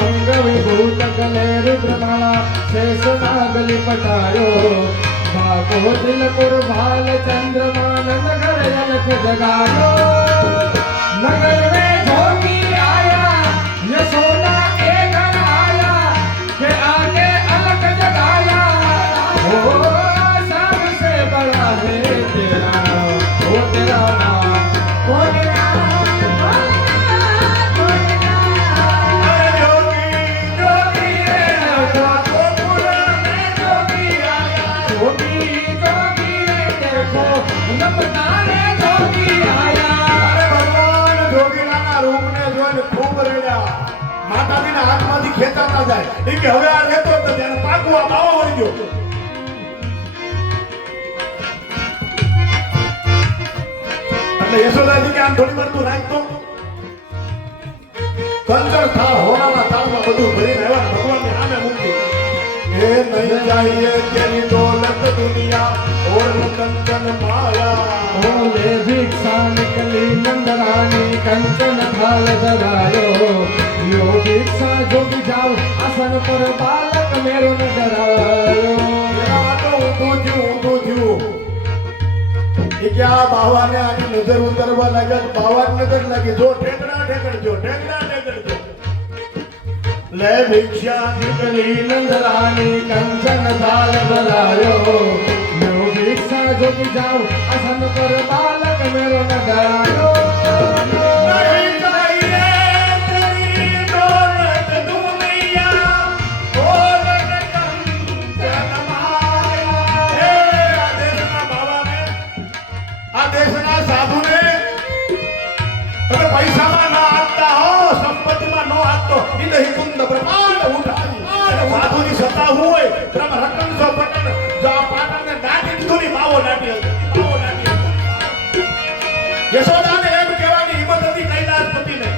અંગ વિભૂત ગલે રુદ્રમાલા શેષ નાગ લિપટાયો વાકો જલક ભાલ ચંદ્રમા નંદ ઘર અલગ જગાયો नगर में जोगी आया यशोदा के घर आया के आगे अलग जगाया हो सबसे बड़ा है तेरा वो तेरा नाम जोगी जोगी रे देखो पुरा में जोगी आया जोगी जोगी रे देखो नमतारे जोगी आया જોગીલાના રૂપને જોઈને ખૂબ રડ્યા માતાજીના હાથમાંથી ખેંચાતા જાય એ કે હવે આ રહેતો તો તેને પાકું આ બાવો વળી ગયો એટલે યશોદાજી કે આમ થોડી વાર તું રાખતો કંચન થાળ હોનાના થાળમાં બધું ભરીને આવ્યા ભગવાનની સામે મૂકી એ નહીં ચાહીએ તેની દોલત દુનિયા ઓર કંચન માયા ओले भिक्षा निकली नंदरानी कंचन थाल धरायो यो भिक्षा जोगी जाओ आसन पर बालक मेरो न डरायो બાવાને આની નજર ઉતરવા લાગ્યા બાવાની નજર લાગી જો ઠેકડા ઠેકડજો ઠેકડા ઠેકડજો લે ભિક્ષા निकली नंदरानी कंचन थाल धरायो यो भिक्षा जोगी जाओ आसन पर बालक मेरो न डरायो નહીં ચાહીએ તેરી દોલત દુનિયા ઓર કંચન માયા હે આ દેશના બાવાને આ દેશના સાધુને તમે પૈસામાં ના આપતા હો સંપત્તિમાં નો આપતો ઈ નહીં કુંદ બ્રહ્માંડ ઉઠાવી સાધુની સત્તા હોય બ્રહ્મ રતન સો પટન જો આ પાટણને દાટી દીધું બાવો દાટી હતો બાવો દાટી હતો યશોદાને એમ કહેવાની હિંમત હતી કૈલાસપતિને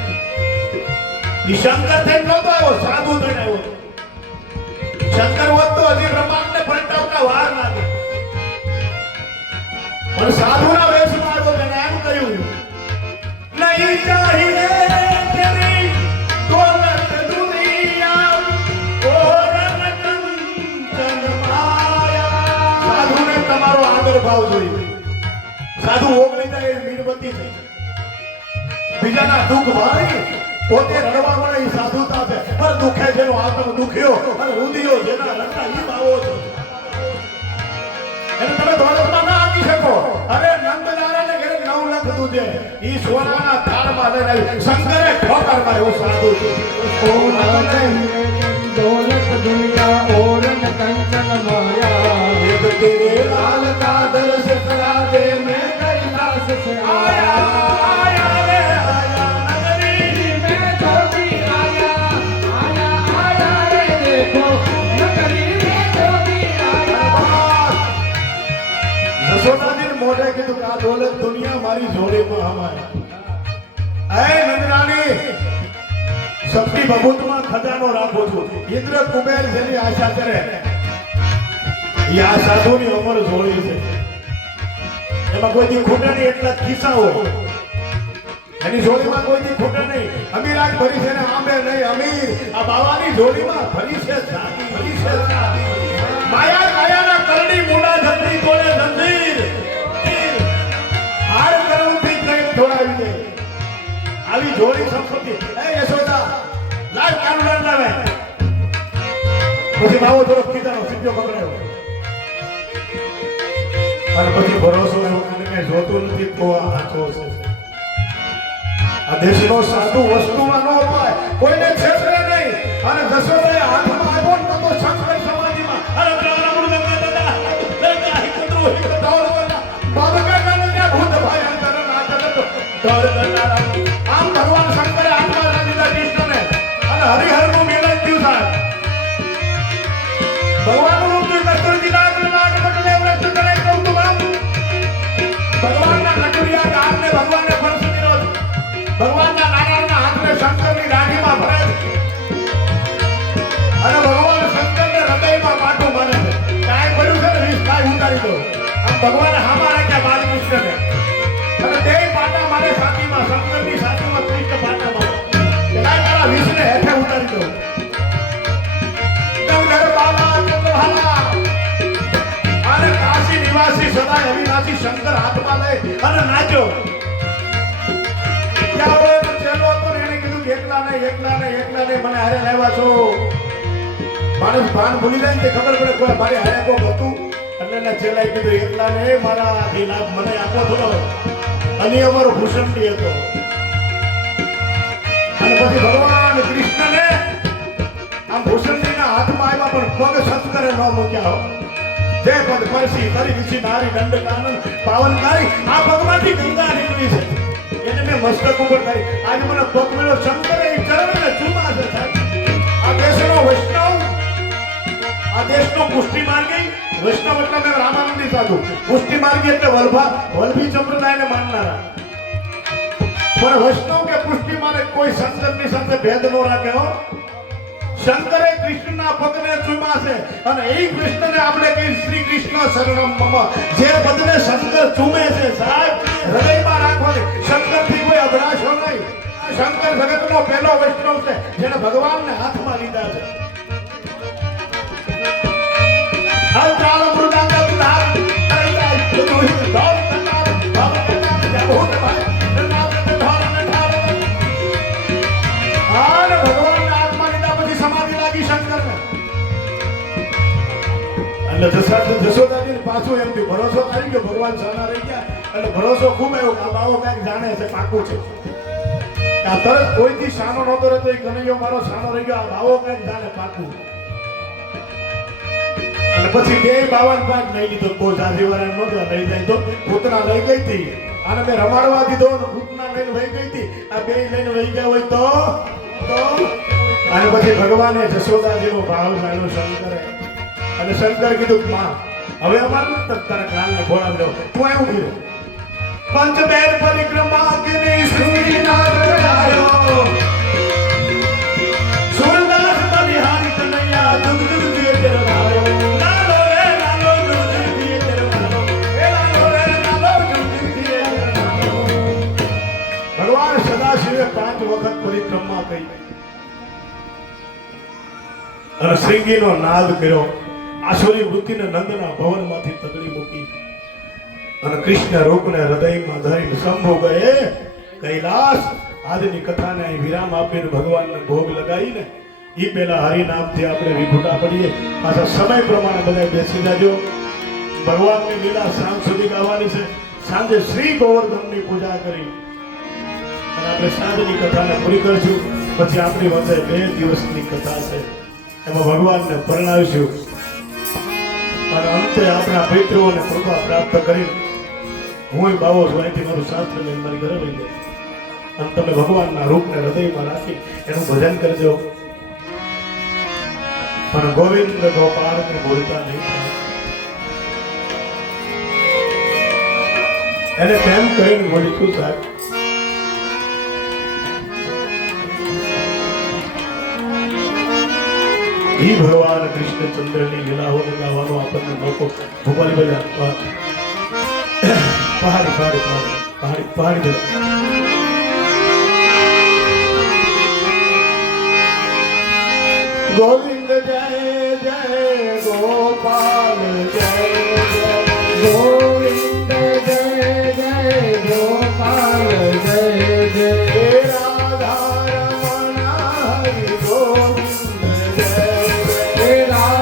ઈ શંકર થઈને નહોતો આવ્યો સાધુ થઈને આવ્યો શંકર હોત તો હજી બ્રહ્માંડને પલટાવતા વાર લાગે પણ સાધુના વેશમાં આવ્યો તેને એમ કહ્યું નહીં ચાહીએ તેરી દોલત દુનિયા ઓર કંચન માયા સાધુને તમારો આદર ભાવ જોઈએ સાધુ ઓગળી જાય એ મીણબત્તી છે બીજાના દુઃખ ભાળી પોતે રડવા મળે એ સાધુતા છે પર દુખે જેનો આત્મ દુખ્યો અને રુદિયો જેના રડતા એ ભાવો છે એને તમે દોલતમાં ના આપી શકો અરે નંદલાલાને ઘરે 9 લાખ દૂધે ઈ સોનાના થાળમાં લઈને આવી શંકરે ઠોકર માર્યો સાધુ ओ चाहिए दौलत दुनिया और न कंचन माया એક તેરે लाल का दर्श करा दे मैं कैलाश से आया આયા રે આયા નગરી मैं जोगी आया आया आया रे देखो नगरी में जोगी आया જશોદાજીને મોઢે કીધું કે આ દોલત દુનિયા મારી જોડેમાં અમારે એ નંદરાણી શક્તિ ભભૂતમાં ખજાનો રાખો છું ઇન્દ્ર કુબેર જેની આશા કરે એ આ સાધુની અમર જોડી છે એમાં કોઈ દી ખૂટે નહીં એટલા ખિસ્સા હોય એની જોડીમાં કોઈ દી ખૂટે નહીં અમીરાજ ભરી છે ને આંબે નહીં અમીર આ બાવાની જોડીમાં ભરી છે જાગી ભરી છે જાગી માયા કાયાના કરડી મુંડા જતી તોડે જંજીર પછી બાવો થોડો પિતાનો સીધો પકડાયો અને પછી ભરોસો એવો કે કઈ જોતું નથી તો આ હાચો છે. આ દેશનો સાધુ વસ્તુમાં ન અપાય, કોઈને છેતરે નહીં. અને દશરથે હાથમાં આવ્યો ને તો શંકર સમાધિમાં અરે આમ ભગવાન શંકરે હાથમાં રાખી દીધા કૃષ્ણને અને હરિહરનું મિલન થયું સાહેબ. ભગવાનનું રૂપ જોઈ કસ્તુરજી નાગ પટલે વ્રત કરે કૌતુક આમ. ભગવાનના કટુરિયા ગામને ભગવાનને ફરસ દીધો છે. ભગવાનના નારાયણના હાથને શંકરની દાઢીમાં ભરે છે અને ભગવાન શંકરને હૃદયમાં પાટું મારે છે. કાંઈ પડ્યું છે ને 20 કાંઈ ઉતારી દો. આમ ભગવાને હામાં રાખ્યા બાલકૃષ્ણને અને તે પાટા મારે સાચીમાં શંકરની સાચીમાં કૃષ્ણ પાટા મારે. પેલા તારા 20 ને હેઠે ઉતારી દો. ગંધર બાબા ચંદ્રહાલા અને કાશી નિવાસી સદાય અવિનાશી શંકર હાથમાં લઈ અને નાચ્યો. ત્યાં હવે ચેલો હતો ને એને કીધું એકલા નહીં મને હારે લાવ્યા છો. માણસ ભાન ભૂલી જાય ને તે ખબર પડે કોઈ મારે હારે કોક હતું એટલે એના ચેલાએ કીધું એકલા ને મારા લાભ મને આપો થોડો. અને અમારો ભૂષણજી હતો અને પછી ભગવાન કૃષ્ણને આમ ભૂષણજીના હાથમાં આવ્યા પણ પગ સત્કરે ન મૂક્યા. જે પદ પરસી તરી વિછી નારી દંડ કાનન પાવનકારી આ પગમાંથી ગંગા નીકળી છે એને મેં મસ્તક ઉપર કરી. આજે મને પગ મેળો શંકરે ચરણને ચૂમા છે સાહેબ. આ દેશનો વૈષ્ણવ, આ દેશનો પુષ્ટિ માર્ગી વૈષ્ણવ એટલે મેં રામાનંદી સાધુ. પુષ્ટિ માર્ગી એટલે વલ્લભી સંપ્રદાયને માનનારા. પણ વૈષ્ણવ કે પુષ્ટિ માર્ગ કોઈ સંતની સાથે ભેદ ન રાખે હો. શંકરે કૃષ્ણના પગને ચૂમા છે અને એ કૃષ્ણને આપણે કઈ શ્રી કૃષ્ણ શરણમ મમ. જે પદને શંકર ચૂમે છે સાહેબ હૃદયમાં રાખવાની. શંકરથી કોઈ અભડાશો નહીં. શંકર જગતનો પહેલો વૈષ્ણવ છે જેને ભગવાનને હાથમાં લીધા છે. હલચાલ મૃદાંગ તાર હરિદાસ તુહિ દોર કનાર ભવ કનાર જભૂત ભાઈ નામ ધોરણ ઠાર. આને ભગવાનને હાથમાં લીધા પછી સમાધિ લાગી શંકરને. એટલે જશોદાજી પાછું એમ થયું ભરોસો આવી ગયો ભગવાન સાના રહી ગયા એટલે ભરોસો ખૂબ આવ્યો કે બાવો કઈક જાણે છે પાકું છે. આ તરત કોઈથી સાનો નહોતો રહેતો એ કનૈયો મારો સાનો રહી ગયો આ બાવો કઈક જાણે પાકું. અને પછી બે 52 ભાગ લઈ લીધો. કોઈ જાજીવાળા નહોતો લઈ જાય તો પૂતના લઈ ગઈ હતી અને મેં રમાડવા દીધો અને પૂતના લઈને વહી ગઈ હતી. આ બે લઈને વહી ગયા હોય તો અને પછી ભગવાને જશોદાજીનો ભાવ જાણ્યો શંકરે અને શંકર કીધું માં હવે અમારું તારા કાનને ખોળાવી દો. તું આવ્યું કીધું પંચબેર પરિક્રમા કરી શ્રીનાથ આવ્યો સુરદાસ બલિહારી કનૈયા દુગ દુગ દિયે તેરવાયો. લાલો રે લાલો દુગ દુગ દિયે તેરવાયો. એ લાલો રે લાલો દુગ દુગ દિયે તેરવાયો. ભગવાન સદાશિવે 5 વખત પરિક્રમા કરી અને શ્રીંગીનો નાદ કર્યો. આસુરી વૃત્તિને નંદના ભવનમાંથી તગડી મૂકી અને કૃષ્ણ રૂપને હૃદયમાં ધરીને શંભુ ગયે કૈલાસ. આજની કથાને અહીં વિરામ આપીને ભગવાનને ભોગ લગાવીને એ પેલા હરિનામથી આપણે વિભૂટા પડીએ. પાછા સમય પ્રમાણે બધા બેસી જાજો. ભગવાનની લીલા સાંજ સુધી ગાવાની છે. સાંજે શ્રી ગોવર્ધનની પૂજા કરી અને આપણે સાંજની કથાને પૂરી કરશું. પછી આપણી વચ્ચે 2 દિવસની કથા છે એમાં ભગવાનને પરણાવીશું અને અંતે આપણા પિતૃઓને કૃપા પ્રાપ્ત કરી હું બાવો છું અહીંથી મારું શાસ્ત્ર લઈને મારી ઘરે લઈ જાય અને તમે ભગવાનના રૂપને હૃદયમાં રાખી એનું ભજન કરજો. પણ ગોવિંદ ગોપાલને ભૂલતા નહીં. એને તેમ કહીને બોલીશું સાહેબ ही भगवान कृष्णचंद्रनी लीलाओं गाવાનો આપણને મોકો ભોપાલી બજા પહાડી ગોવિંદ જય જય ગોપાલ જય જય ગોવિંદ જય જય ગોપાલ જય જય રાધા રમણ હરિ ગોવિંદ જય જય રાધા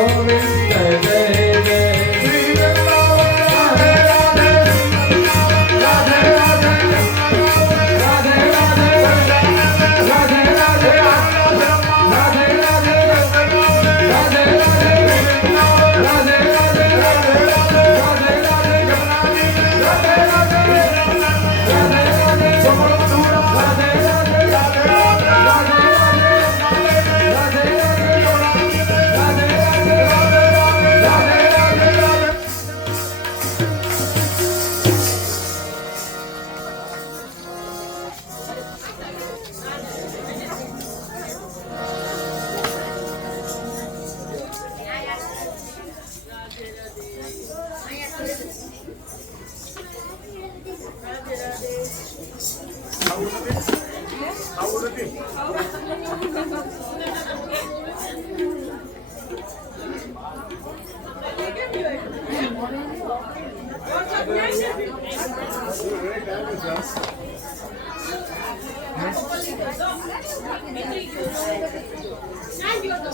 ગોવિંદ જય જય જય શ્રી વૃંદાવન રાધે રાધે રાધે રાધે રાધે રાધે રાધે રાધે રાધે રાધે રાધે આવું નથી ના ગયો તો